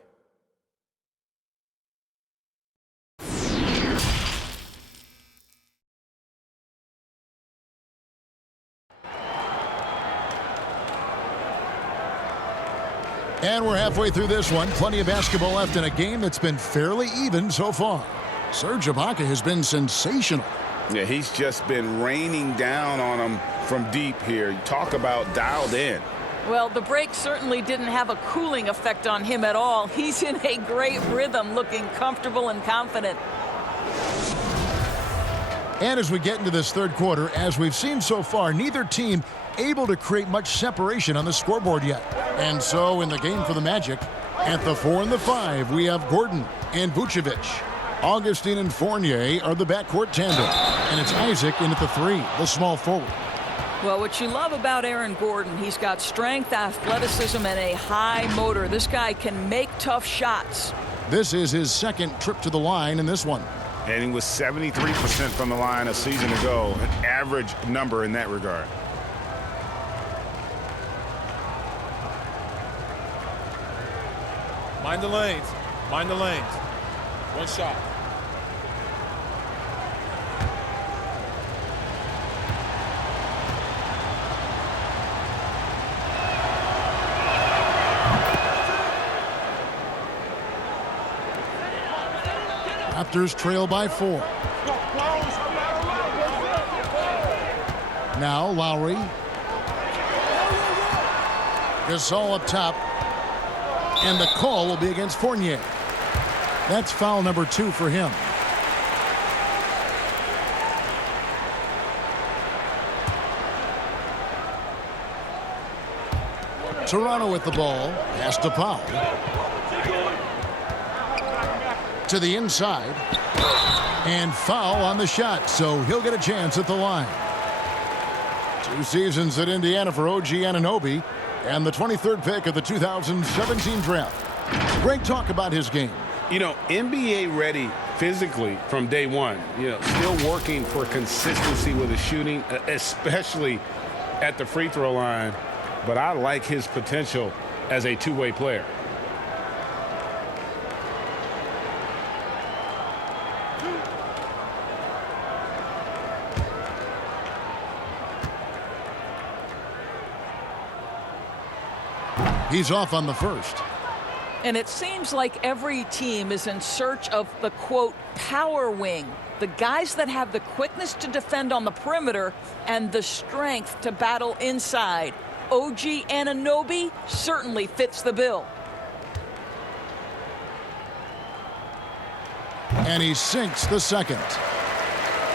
And we're halfway through this one. Plenty of basketball left in a game that's been fairly even so far. Serge Ibaka has been sensational. Yeah, he's just been raining down on him from deep here. Talk about dialed in. Well, the break certainly didn't have a cooling effect on him at all. He's in a great rhythm, looking comfortable and confident. And as we get into this third quarter, as we've seen so far, neither team able to create much separation on the scoreboard yet. And so in the game for the Magic, at the 4 and the 5, we have Gordon and Vucevic. Augustine and Fournier are the backcourt tandem. And it's Isaac in at the 3, the small forward. Well, what you love about Aaron Gordon, he's got strength, athleticism, and a high motor. This guy can make tough shots. This is his second trip to the line in this one. And he was 73% from the line a season ago, an average number in that regard. Mind the lanes. Mind the lanes. One shot. Raptors trail by 4. Now Lowry. Gasol up top. And the call will be against Fournier. That's foul number 2 for him. Toronto with the ball. Pass to Powell. To the inside. And foul on the shot, so he'll get a chance at the line. 2 seasons at Indiana for OG Anunoby, and the 23rd pick of the 2017 draft. Great talk about his game. You know, NBA ready physically from day one. You know, still working for consistency with his shooting, especially at the free throw line. But I like his potential as a two-way player. He's off on the first. And it seems like every team is in search of the, quote, power wing. The guys that have the quickness to defend on the perimeter and the strength to battle inside. OG Anunoby certainly fits the bill. And he sinks the second.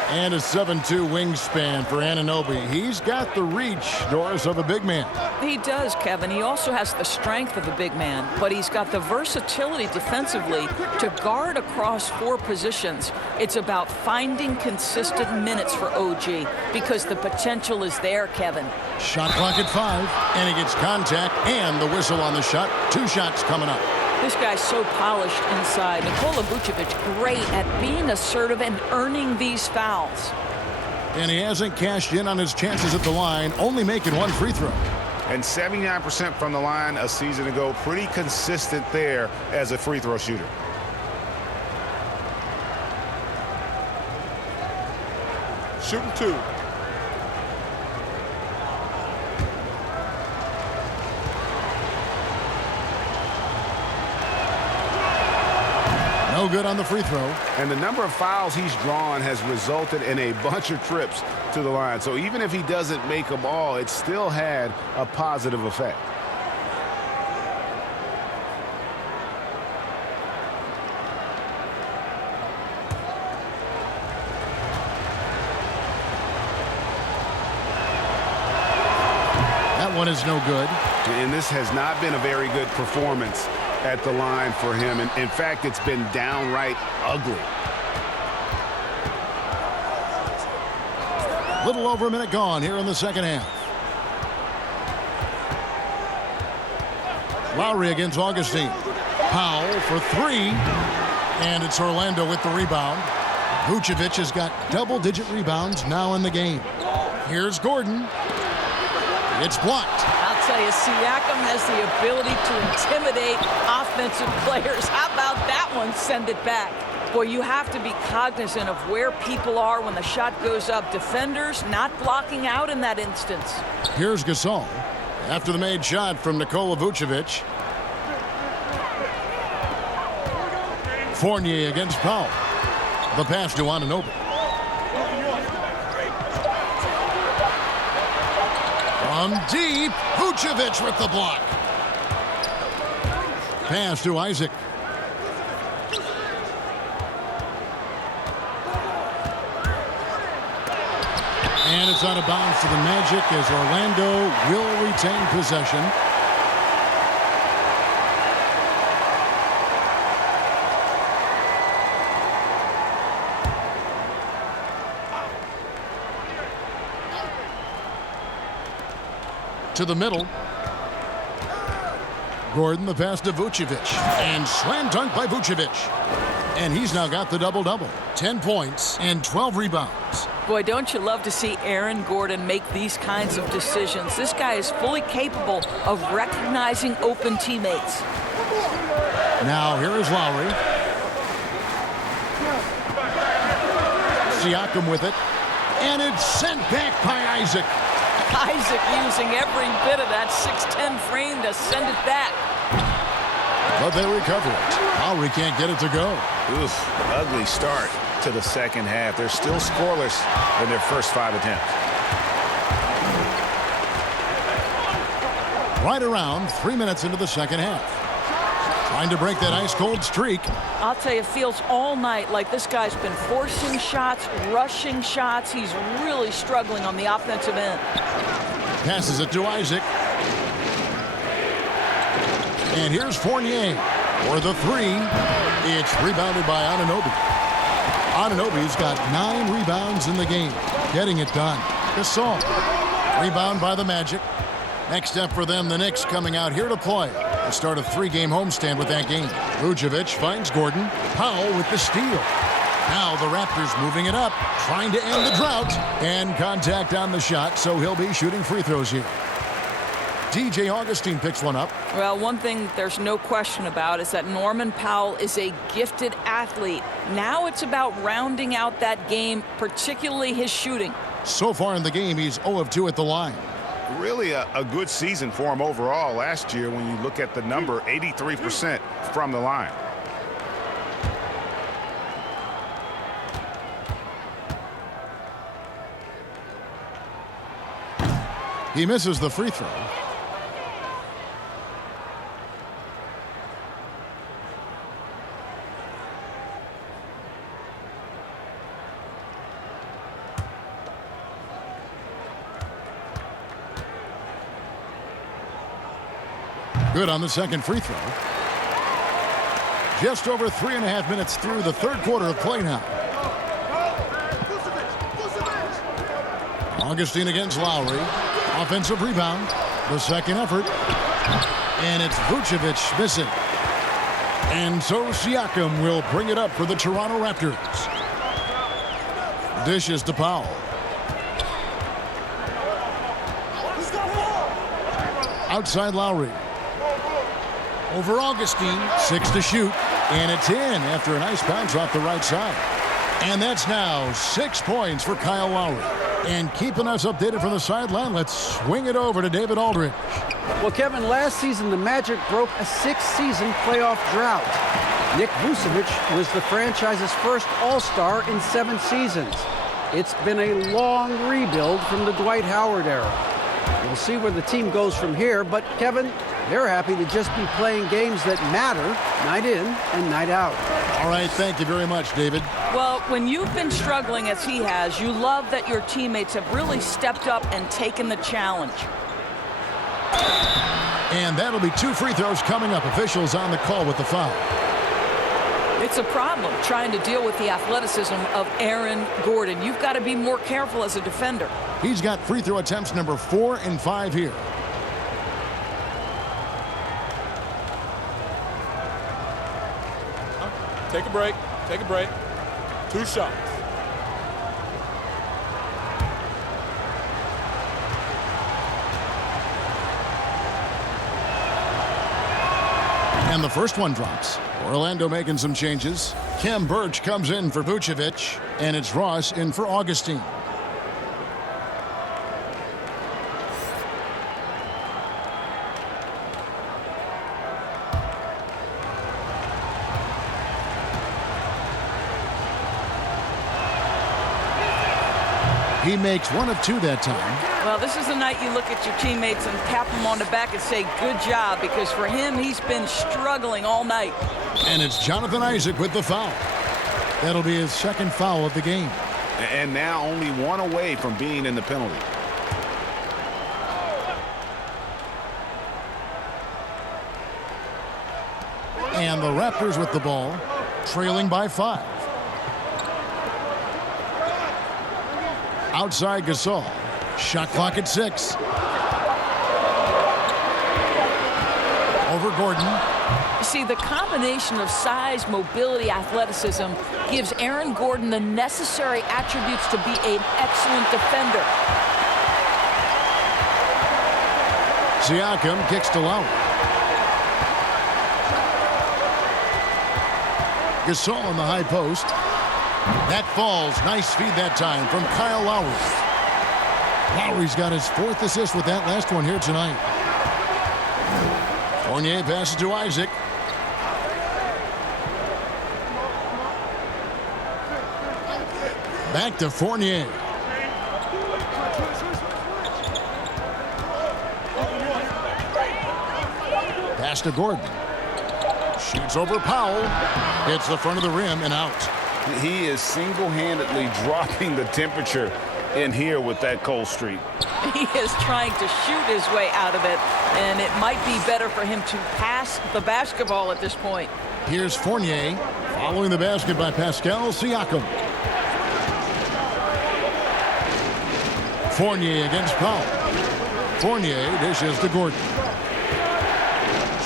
And a 7'2" wingspan for Anunoby. He's got the reach, Doris, of a big man. He does, Kevin. He also has the strength of a big man, but he's got the versatility defensively to guard across 4 positions. It's about finding consistent minutes for OG because the potential is there, Kevin. Shot clock at 5, and he gets contact and the whistle on the shot. 2 shots coming up. This guy's so polished inside. Nikola Vucevic, great at being assertive and earning these fouls. And he hasn't cashed in on his chances at the line, only making 1 free throw. And 79% from the line a season ago. Pretty consistent there as a free throw shooter. Shooting 2. No good on the free throw. And the number of fouls he's drawn has resulted in a bunch of trips to the line. So even if he doesn't make them all, it still had a positive effect. That one is no good. And this has not been a very good performance at the line for him. And in fact, it's been downright ugly. Little over a minute gone here in the second half. Lowry against Augustine. Powell for 3. And it's Orlando with the rebound. Vucevic has got double-digit rebounds now in the game. Here's Gordon. It's blocked. I'll tell you, Siakam has the ability to intimidate offensive players. How about that one? Send it back. Boy, you have to be cognizant of where people are when the shot goes up. Defenders not blocking out in that instance. Here's Gasol after the made shot from Nikola Vucevic. Fournier against Powell. The pass to Anunoby. From deep, Vucevic with the block. Pass to Isaac. And it's out of bounds to the Magic as Orlando will retain possession. To the middle. Gordon, the pass to Vucevic. And slam dunk by Vucevic. And he's now got the double-double. 10 points and 12 rebounds. Boy, don't you love to see Aaron Gordon make these kinds of decisions. This guy is fully capable of recognizing open teammates. Now here is Lowry. Siakam with it. And it's sent back by Isaac. Isaac using every bit of that 6'10" frame to send it back. But they recover it. Lowry can't get it to go. Oof, ugly start to the second half. They're still scoreless in their first 5 attempts. Right around 3 minutes into the second half. Trying to break that ice-cold streak. I'll tell you, it feels all night like this guy's been forcing shots, rushing shots. He's really struggling on the offensive end. Passes it to Isaac. And here's Fournier for the three. It's rebounded by Anunoby. Anunoby's got 9 rebounds in the game. Getting it done. Gasol. Rebound by the Magic. Next step for them, the Knicks coming out here to play. They start a 3-game homestand with that game. Vucevic finds Gordon. Powell with the steal. Now the Raptors moving it up, trying to end the drought. And contact on the shot, so he'll be shooting free throws here. DJ Augustine picks one up. Well, one thing there's no question about is that Norman Powell is a gifted athlete. Now it's about rounding out that game, particularly his shooting. So far in the game, he's 0 of 2 at the line. Really a good season for him overall last year when you look at the number, 83% from the line. He misses the free throw. Good on the second free throw. Just over 3.5 minutes through the third quarter of play now. Augustine against Lowry. Offensive rebound. The second effort. And it's Vucevic missing. And so Siakam will bring it up for the Toronto Raptors. Dishes to Powell. Outside Lowry. Over Augustine, 6 to shoot, and it's in after a nice bounce off the right side. And that's now 6 points for Kyle Lowry. And keeping us updated from the sideline, let's swing it over to David Aldridge. Well, Kevin, last season the Magic broke a 6-season playoff drought. Nick Vucevic was the franchise's first All-Star in 7 seasons. It's been a long rebuild from the Dwight Howard era. We'll see where the team goes from here, but Kevin, they're happy to just be playing games that matter night in and night out. All right, thank you very much, David. Well, when you've been struggling as he has, you love that your teammates have really stepped up and taken the challenge. And that'll be 2 free throws coming up. Officials on the call with the foul. It's a problem trying to deal with the athleticism of Aaron Gordon. You've got to be more careful as a defender. He's got free throw attempts number 4 and 5 here. Take a break. Take a break. 2 shots. And the first one drops. Orlando making some changes. Khem Birch comes in for Vucevic, and it's Ross in for Augustine. He makes 1 of 2 that time. Well, this is the night you look at your teammates and tap them on the back and say, good job, because for him, he's been struggling all night. And it's Jonathan Isaac with the foul. That'll be his second foul of the game. And now only one away from being in the penalty. And the Raptors with the ball, trailing by 5. Outside Gasol. Shot clock at 6. Over Gordon. You see, the combination of size, mobility, athleticism gives Aaron Gordon the necessary attributes to be an excellent defender. Siakam kicks to Lowry. Gasol on the high post. That falls. Nice feed that time from Kyle Lowry. Lowry's got his 4th assist with that last one here tonight. Fournier passes to Isaac. Back to Fournier. Pass to Gordon. Shoots over Powell. Hits the front of the rim and out. He is single-handedly dropping the temperature in here with that cold streak. He is trying to shoot his way out of it, and it might be better for him to pass the basketball at this point. Here's Fournier following the basket by Pascal Siakam. Fournier against Powell. Fournier dishes to Gordon.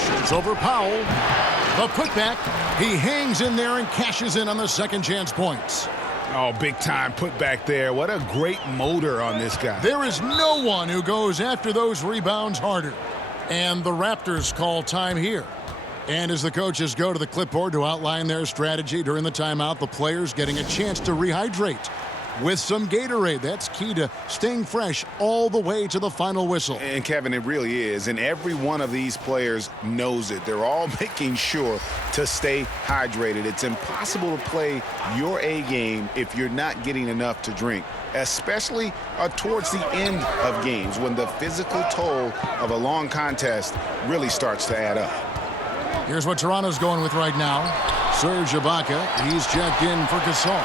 Shoots over Powell. The putback. He hangs in there and cashes in on the second chance points. Oh, big time put back there. What a great motor on this guy. There is no one who goes after those rebounds harder. And the Raptors call time here. And as the coaches go to the clipboard to outline their strategy during the timeout, the players getting a chance to rehydrate with some Gatorade. That's key to staying fresh all the way to the final whistle. And Kevin, it really is. And every one of these players knows it. They're all making sure to stay hydrated. It's impossible to play your A game if you're not getting enough to drink, especially towards the end of games when the physical toll of a long contest really starts to add up. Here's what Toronto's going with right now. Serge Ibaka, he's checked in for Gasol.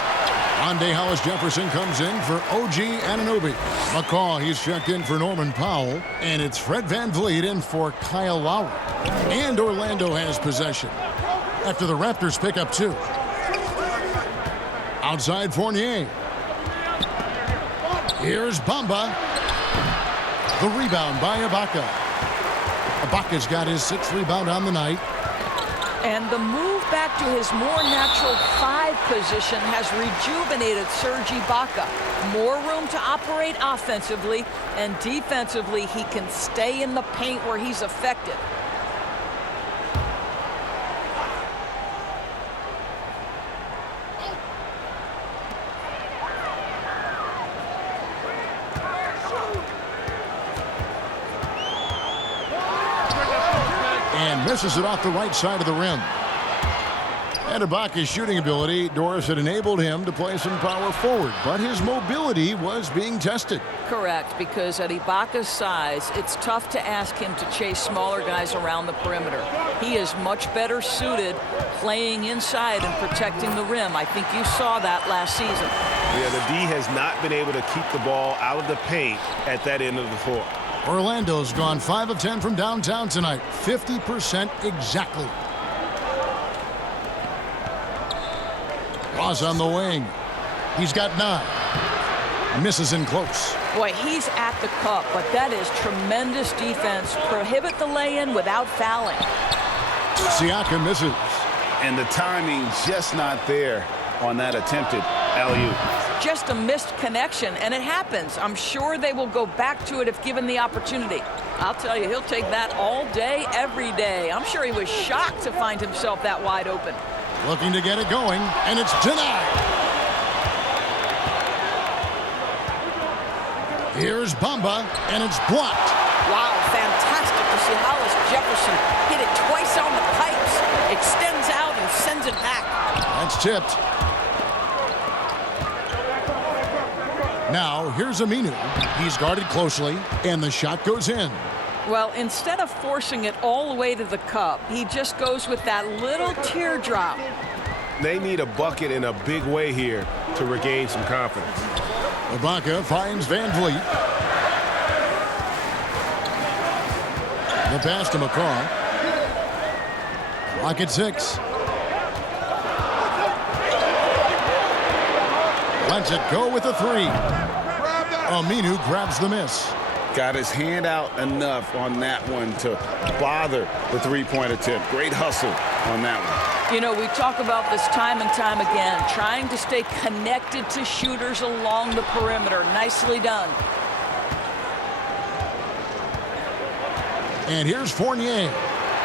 Rondae Hollis-Jefferson comes in for OG Anunoby. McCaw, he's checked in for Norman Powell. And it's Fred VanVleet in for Kyle Lowry. And Orlando has possession after the Raptors pick up 2. Outside Fournier. Here's Bamba. The rebound by Ibaka. Ibaka's got his 6th rebound on the night. And the move back to his more natural 5 position has rejuvenated Serge Ibaka. More room to operate offensively, and defensively he can stay in the paint where he's effective. And misses it off the right side of the rim. And Ibaka's shooting ability, Doris, had enabled him to play some power forward, but his mobility was being tested. Correct, because at Ibaka's size, it's tough to ask him to chase smaller guys around the perimeter. He is much better suited playing inside and protecting the rim. I think you saw that last season. Yeah, the D has not been able to keep the ball out of the paint at that end of the floor. Orlando's gone 5 of 10 from downtown tonight. 50% exactly. Ross on the wing. He's got 9. Misses in close. Boy, he's at the cup, but that is tremendous defense. Prohibit the lay-in without fouling. Siakam misses. And the timing just not there on that attempted alley-oop. Just a missed connection, and it happens. I'm sure they will go back to it if given the opportunity. I'll tell you, he'll take that all day, every day. I'm sure he was shocked to find himself that wide open. Looking to get it going, and it's denied. Here's Bamba, and it's blocked. Wow, fantastic to see Hollis-Jefferson hit it twice on the pipes. Extends out and sends it back. That's tipped. Now, here's Aminu. He's guarded closely, and the shot goes in. Well, instead of forcing it all the way to the cup, he just goes with that little teardrop. They need a bucket in a big way here to regain some confidence. Ibaka finds Van Vliet. The pass to McCaw. Clock at 6. Lets it go with the 3. Aminu grabs the miss. Got his hand out enough on that one to bother the three-point attempt. Great hustle on that one. You know, we talk about this time and time again, trying to stay connected to shooters along the perimeter. Nicely done. And here's Fournier.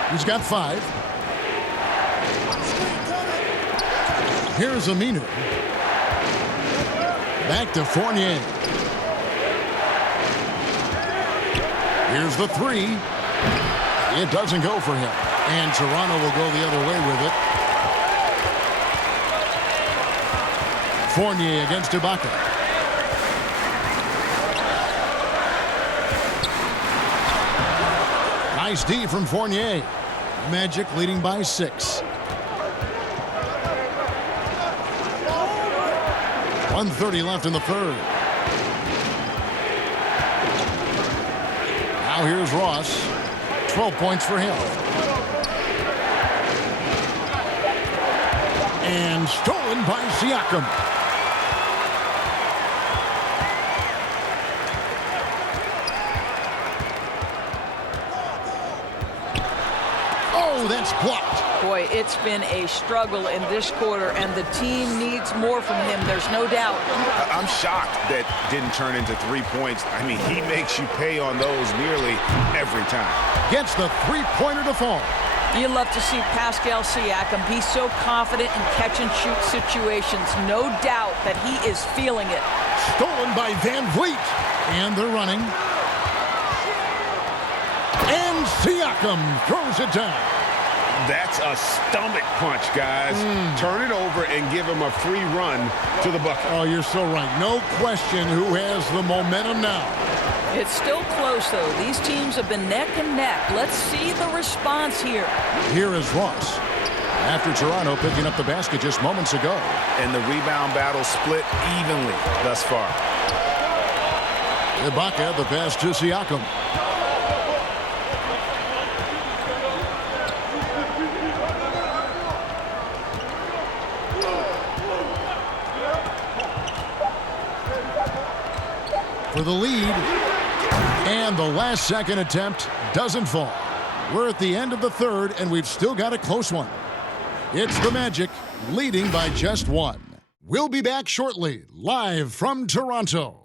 He's got 5. Here's Aminu. Back to Fournier. Here's the 3. It doesn't go for him. And Toronto will go the other way with it. Fournier against Ibaka. Nice D from Fournier. Magic leading by 6. 1:30 left in the third. Now here's Ross. 12 points for him. And stolen by Siakam. Oh, that's blocked. Boy, it's been a struggle in this quarter, and the team needs more from him. There's no doubt. I'm shocked that didn't turn into 3 points. I mean, he makes you pay on those nearly every time. Gets the three-pointer to fall. You love to see Pascal Siakam. He's so confident in catch-and-shoot situations. No doubt that he is feeling it. Stolen by Van Vliet. And they're running. And Siakam throws it down. That's a stomach punch, guys. Turn it over and give him a free run to the bucket. Oh, you're so right. No question who has the momentum now. It's still close, though. These teams have been neck and neck. Let's see the response here. Here is Ross. After Toronto picking up the basket just moments ago. And the rebound battle split evenly thus far. Ibaka, the pass to Siakam. For the lead, and the last second attempt doesn't fall. We're at the end of the third, and we've still got a close one. It's the Magic leading by just 1. We'll be back shortly, live from Toronto.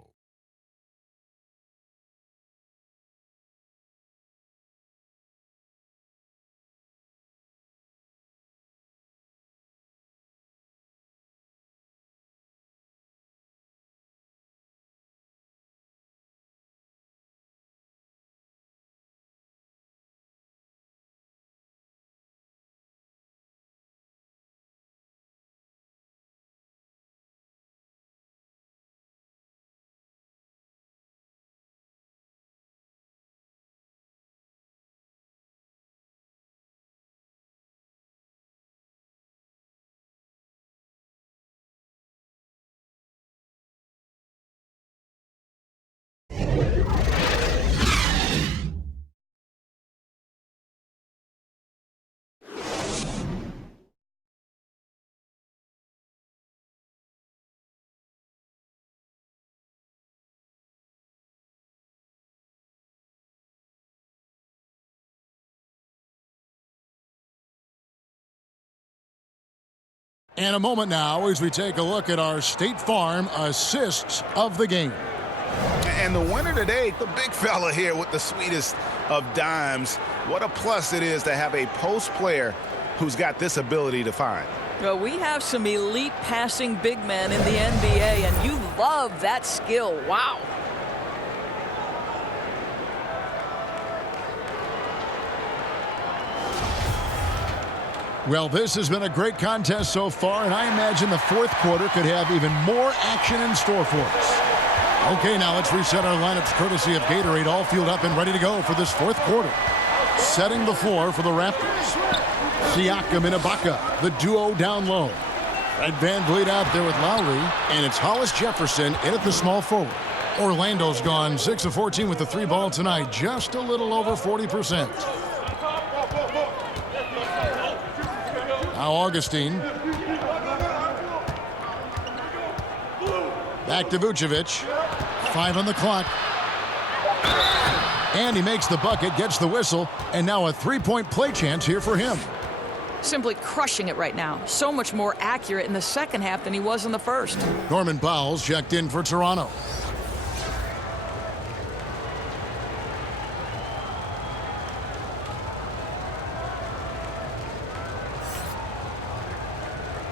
And a moment now as we take a look at our State Farm assists of the game. And the winner today, the big fella here with the sweetest of dimes. What a plus it is to have a post player who's got this ability to find. Well, we have some elite passing big men in the NBA, and you love that skill. Wow. Well, this has been a great contest so far, and I imagine the fourth quarter could have even more action in store for us. Okay, now let's reset our lineups courtesy of Gatorade, all fueled up and ready to go for this fourth quarter. Setting the floor for the Raptors. Siakam and Ibaka, the duo down low. Fred VanVleet out there with Lowry, and it's Hollis Jefferson in at the small forward. Orlando's gone 6 of 14 with the 3 ball tonight, just a little over 40%. Now Augustine. Back to Vucevic. 5 on the clock. And he makes the bucket, gets the whistle, and now a 3-point play chance here for him. Simply crushing it right now. So much more accurate in the second half than he was in the first. Norman Powell's checked in for Toronto.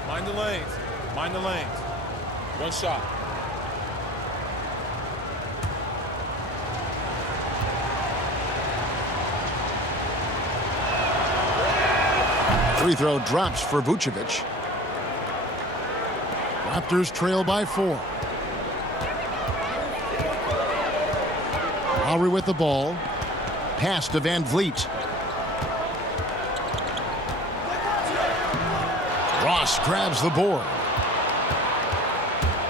Mind the lanes. Mind the lanes. One shot. Free throw drops for Vucevic. Raptors trail by 4. Lowry with the ball. Pass to VanVleet. Ross grabs the board.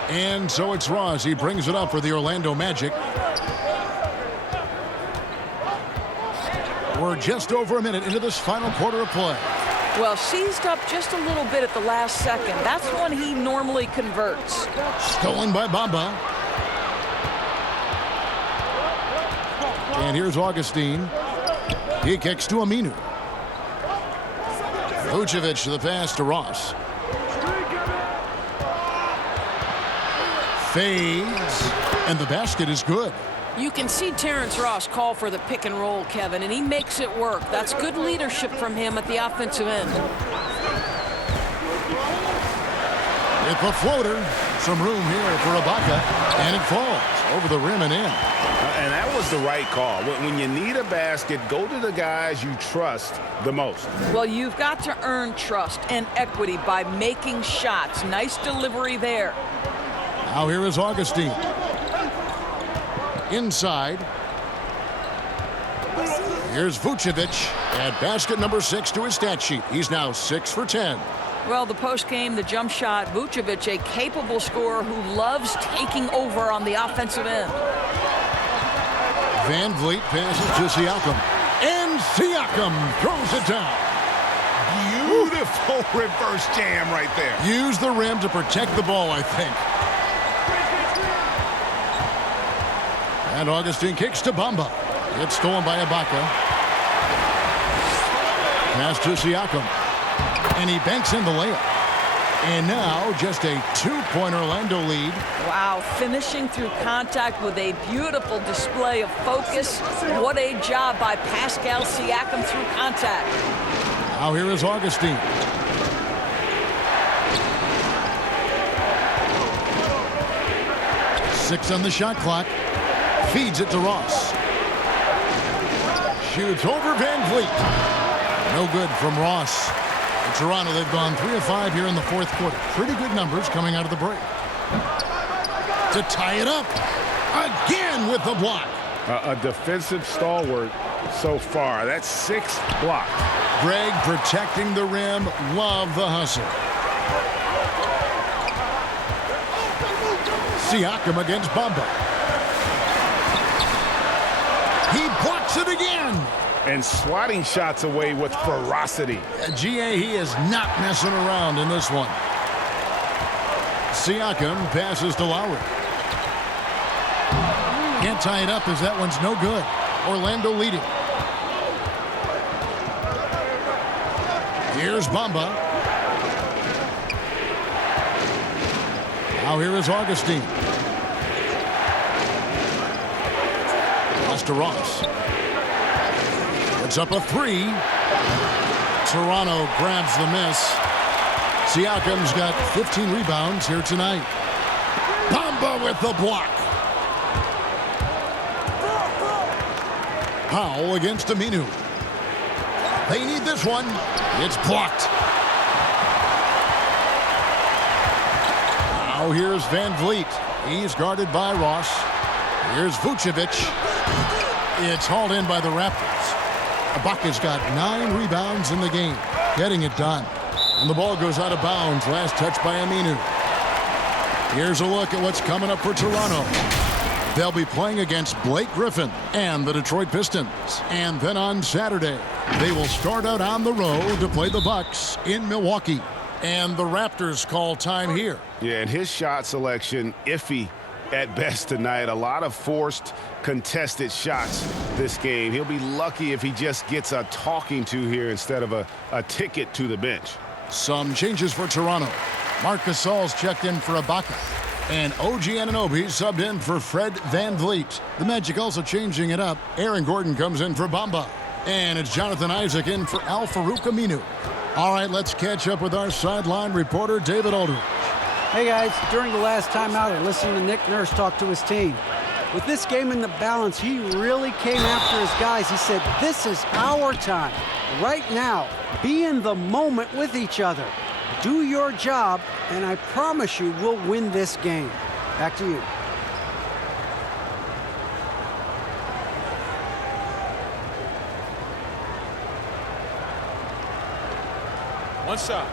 And so it's Ross. He brings it up for the Orlando Magic. We're just over a minute into this final quarter of play. Well, seized up just a little bit at the last second. That's when he normally converts. Stolen by Bamba. And here's Augustine. He kicks to Aminu. Vucevic to the pass to Ross. Fades. And the basket is good. You can see Terrence Ross call for the pick and roll, Kevin, and he makes it work. That's good leadership from him at the offensive end. With the floater, some room here for Ibaka, and it falls over the rim and in. And that was the right call. When you need a basket, go to the guys you trust the most. Well, you've got to earn trust and equity by making shots. Nice delivery there. Now here is Augustine. Inside. Here's Vucevic at basket number 6 to his stat sheet. He's now 6 for 10. Well, the post game, the jump shot, Vucevic, a capable scorer who loves taking over on the offensive end. VanVleet passes to Siakam. And Siakam throws it down. Beautiful reverse jam right there. Use the rim to protect the ball, I think. And Augustine kicks to Bamba. It's stolen by Ibaka. Pass to Siakam. And he banks in the layup. And now just a 2-point Orlando lead. Wow, finishing through contact with a beautiful display of focus. What a job by Pascal Siakam through contact. Now here is Augustine. Six on the shot clock. Feeds it to Ross. Shoots over VanVleet. No good from Ross. In Toronto, they've gone 3 of 5 here in the fourth quarter. Pretty good numbers coming out of the break. To tie it up. Again with the block. A defensive stalwart so far. That's 6 blocks. Greg protecting the rim. Love the hustle. Siakam against Bamba. He blocks it again. And swatting shots away with ferocity. GA, he is not messing around in this one. Siakam passes to Lowry. Can't tie it up as that one's no good. Orlando leading. Here's Bamba. Now here is Augustine. Pass to Ross. It's up a 3. Toronto grabs the miss. Siakam's got 15 rebounds here tonight. Bamba with the block. Powell against Aminu. They need this one. It's blocked. Now here's VanVleet. He's guarded by Ross. Here's Vucevic. It's hauled in by the Raptors. Ibaka's got 9 rebounds in the game. Getting it done. And the ball goes out of bounds. Last touch by Aminu. Here's a look at what's coming up for Toronto. They'll be playing against Blake Griffin and the Detroit Pistons. And then on Saturday, they will start out on the road to play the Bucks in Milwaukee. And the Raptors call time here. Yeah, and his shot selection, iffy at best tonight. A lot of forced, contested shots this game. He'll be lucky if he just gets a talking to here instead of a ticket to the bench. Some changes for Toronto. Marc Gasol's checked in for Ibaka. And OG Anunoby subbed in for Fred VanVleet. The Magic also changing it up. Aaron Gordon comes in for Bamba. And it's Jonathan Isaac in for Al-Farouq Aminu. All right, let's catch up with our sideline reporter, David Aldridge. Hey, guys. During the last timeout, I listened to Nick Nurse talk to his team. With this game in the balance, he really came after his guys. He said, this is our time. Right now, be in the moment with each other. Do your job, and I promise you we'll win this game. Back to you. One shot.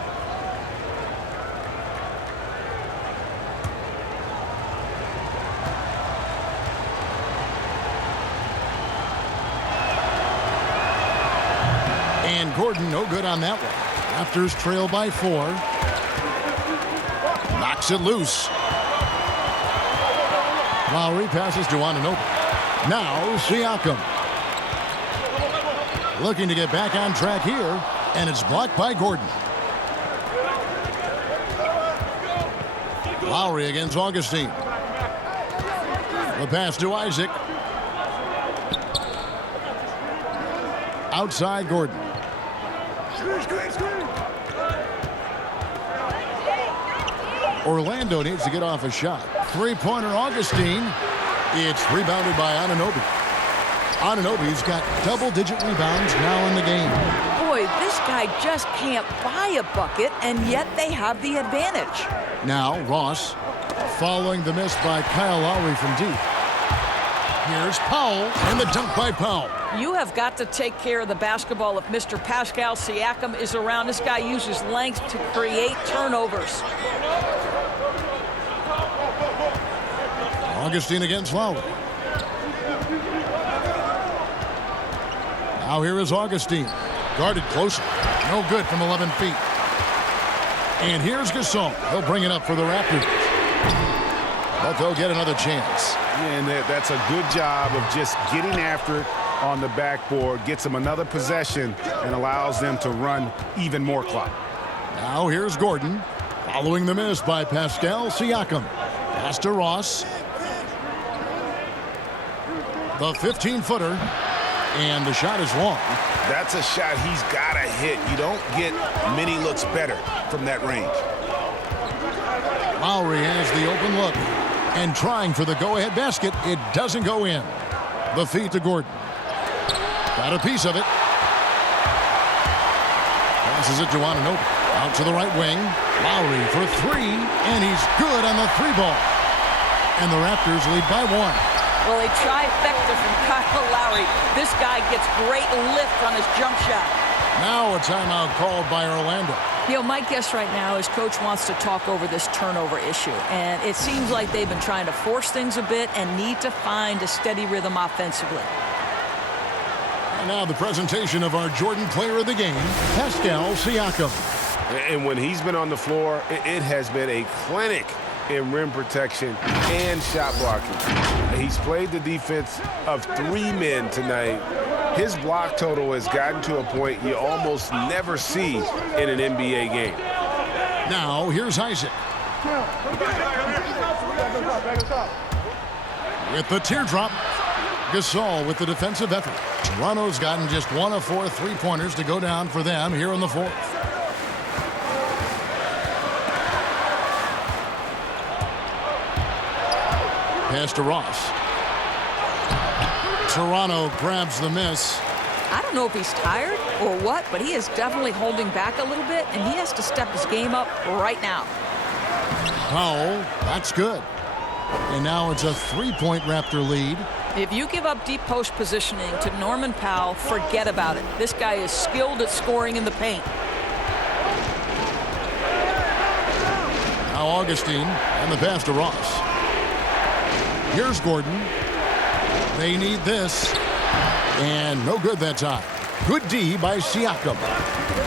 And Gordon, no good on that one. Raptors trail by 4. Knocks it loose. Lowry passes to Anunoby. Now Siakam. Looking to get back on track here, and it's blocked by Gordon. Lowry against Augustine. The pass to Isaac. Outside Gordon. Orlando needs to get off a shot. Three-pointer Augustine. It's rebounded by Anunoby. Anunoby's got double-digit rebounds now in the game. Boy, this guy just can't buy a bucket, and yet they have the advantage. Now Ross following the miss by Kyle Lowry from deep. Here's Powell, and the dunk by Powell. You have got to take care of the basketball if Mr. Pascal Siakam is around. This guy uses length to create turnovers. Augustine against Lowry. Now here is Augustine. Guarded closer. No good from 11 feet. And here's Gasol. He'll bring it up for the Raptors. But they'll get another chance. And that's a good job of just getting after it on the backboard. Gets them another possession and allows them to run even more clock. Now here's Gordon. Following the miss by Pascal Siakam. Pass to Ross. The 15-footer. And the shot is long. That's a shot he's got to hit. You don't get many looks better from that range. Lowry has the open look. And trying for the go-ahead basket. It doesn't go in. The feed to Gordon. Got a piece of it. Passes it to Anunoby. Out to the right wing. Lowry for 3. And he's good on the 3-ball. And the Raptors lead by 1. Well, a trifecta from Kyle Lowry. This guy gets great lift on his jump shot. Now a timeout called by Orlando. You know, my guess right now is Coach wants to talk over this turnover issue. And it seems like they've been trying to force things a bit and need to find a steady rhythm offensively. And now the presentation of our Jordan player of the game, Pascal Siakam. And when he's been on the floor, it has been a clinic in rim protection and shot blocking. He's played the defense of 3 men tonight. His block total has gotten to a point you almost never see in an NBA game. Now here's Isaac. With the teardrop, Gasol with the defensive effort. Toronto's gotten just 1 of 4 3-pointers to go down for them here in the 4th. Pass to Ross. Toronto grabs the miss. I don't know if he's tired or what, but he is definitely holding back a little bit, and he has to step his game up right now. Powell, that's good. And now it's a 3-point Raptor lead. If you give up deep post positioning to Norman Powell, forget about it. This guy is skilled at scoring in the paint. Now Augustine and the pass to Ross. Here's Gordon. They need this. And no good that time. Good D by Siakam.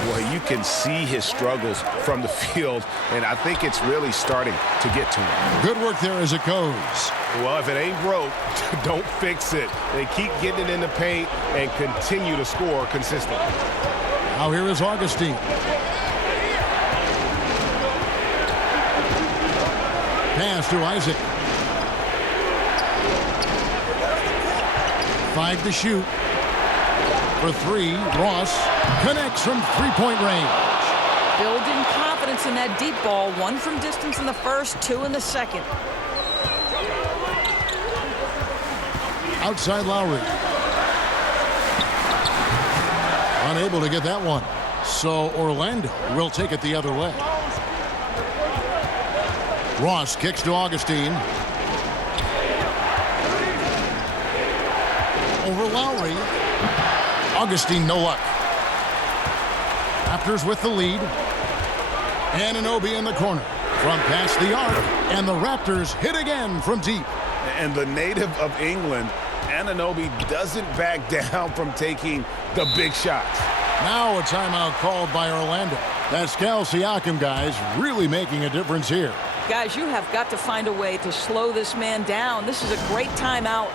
Well, you can see his struggles from the field, and I think it's really starting to get to him. Good work there as it goes. Well, if it ain't broke, don't fix it. They keep getting it in the paint and continue to score consistently. Now here is Augustine. Pass to Isaac. 5 to shoot. For 3, Ross connects from three-point range. Building confidence in that deep ball. 1 from distance in the first, 2 in the second. Outside Lowry. Unable to get that one. So Orlando will take it the other way. Ross kicks to Augustine. Over Lowry. Augustine, no luck. Raptors with the lead. Anunoby in the corner. From past the arc. And the Raptors hit again from deep. And the native of England, Anunoby doesn't back down from taking the big shots. Now a timeout called by Orlando. Pascal Siakam, guys, really making a difference here. Guys, you have got to find a way to slow this man down. This is a great timeout.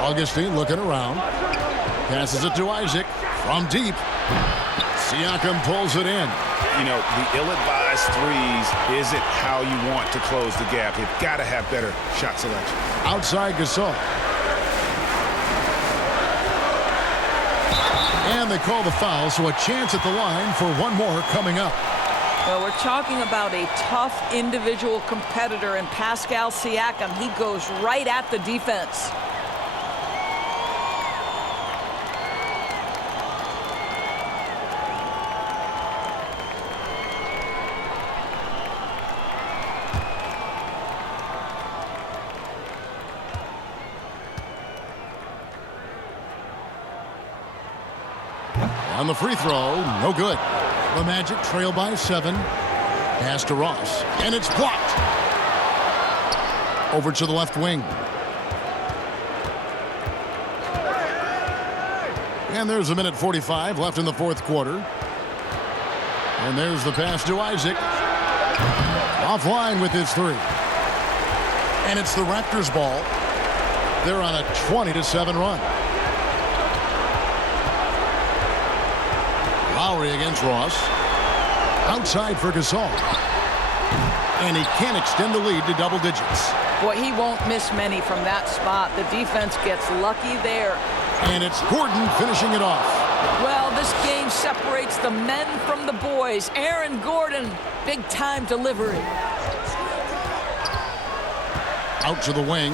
Augustine looking around. Passes it to Isaac from deep. Siakam pulls it in. You know, the ill-advised threes isn't how you want to close the gap. You've got to have better shot selection. Outside Gasol. And they call the foul, so a chance at the line for one more coming up. Well, we're talking about a tough individual competitor in Pascal Siakam. He goes right at the defense. On the free throw, no good. The Magic trail by 7. Pass to Ross, and it's blocked. Over to the left wing. And there's 1:45 left in the fourth quarter. And there's the pass to Isaac. Offline with his 3. And it's the Raptors ball. They're on a 20-7 run. Lowry against Ross. Outside for Gasol. And he can't extend the lead to double digits. Boy, he won't miss many from that spot. The defense gets lucky there. And it's Gordon finishing it off. Well, this game separates the men from the boys. Aaron Gordon, big-time delivery. Out to the wing.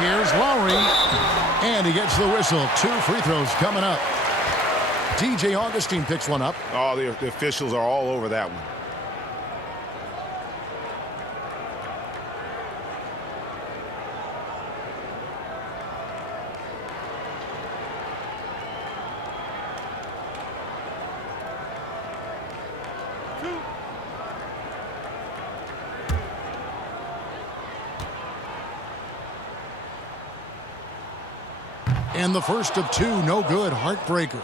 Here's Lowry. And he gets the whistle. 2 free throws coming up. DJ Augustine picks one up. Oh, the officials are all over that one. And the first of 2, no good. Heartbreaker.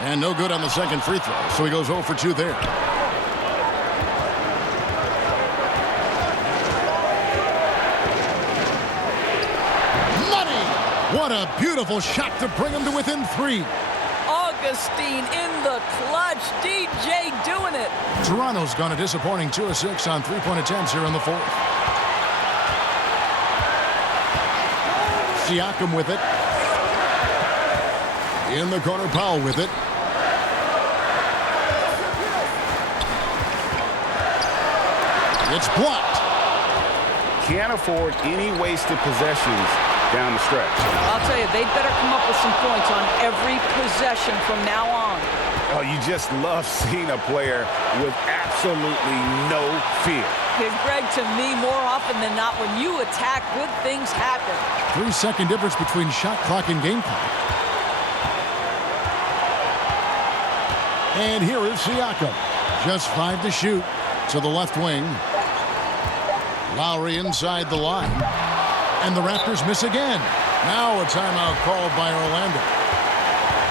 And no good on the second free throw, so he goes 0 for 2 there. What a beautiful shot to bring him to within 3. Augustine in the clutch. DJ doing it. Toronto's gone a disappointing 2 of 6 on 3-point attempts here in the fourth. Siakam with it. In the corner, Powell with it. It's blocked. Can't afford any wasted possessions down the stretch. I'll tell you, they'd better come up with some points on every possession from now on. Oh, you just love seeing a player with absolutely no fear. Greg, to me, more often than not, when you attack, good things happen. 3-second difference between shot clock and game clock. And here is Siakam. Just 5 to shoot to the left wing. Lowry inside the line. And the Raptors miss again. Now a timeout called by Orlando.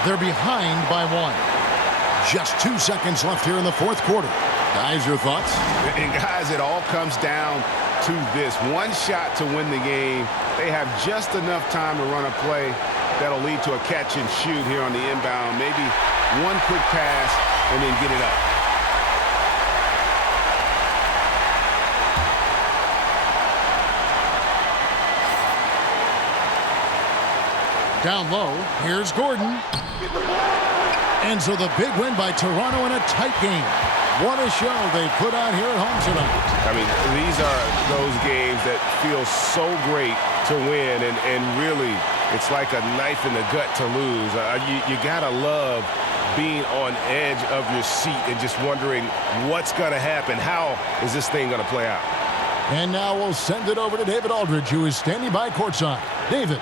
They're behind by 1. Just 2 seconds left here in the fourth quarter. Guys, your thoughts? And guys, it all comes down to this. One shot to win the game. They have just enough time to run a play that'll lead to a catch and shoot here on the inbound. Maybe one quick pass and then get it up. Down low, here's Gordon. And so the big win by Toronto in a tight game. What a show they put on here at home tonight. I mean, these are those games that feel so great to win, and really, it's like a knife in the gut to lose. You gotta love being on edge of your seat and just wondering what's gonna happen. How is this thing gonna play out? And now we'll send it over to David Aldridge, who is standing by courtside. David.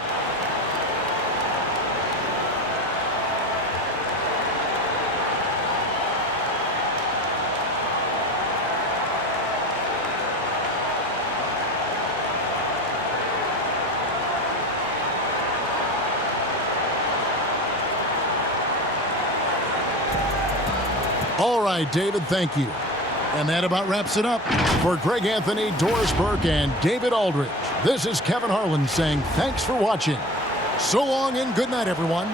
All right, David, thank you. And that about wraps it up. For Greg Anthony, Doris Burke, and David Aldridge, this is Kevin Harlan saying thanks for watching. So long and good night, everyone.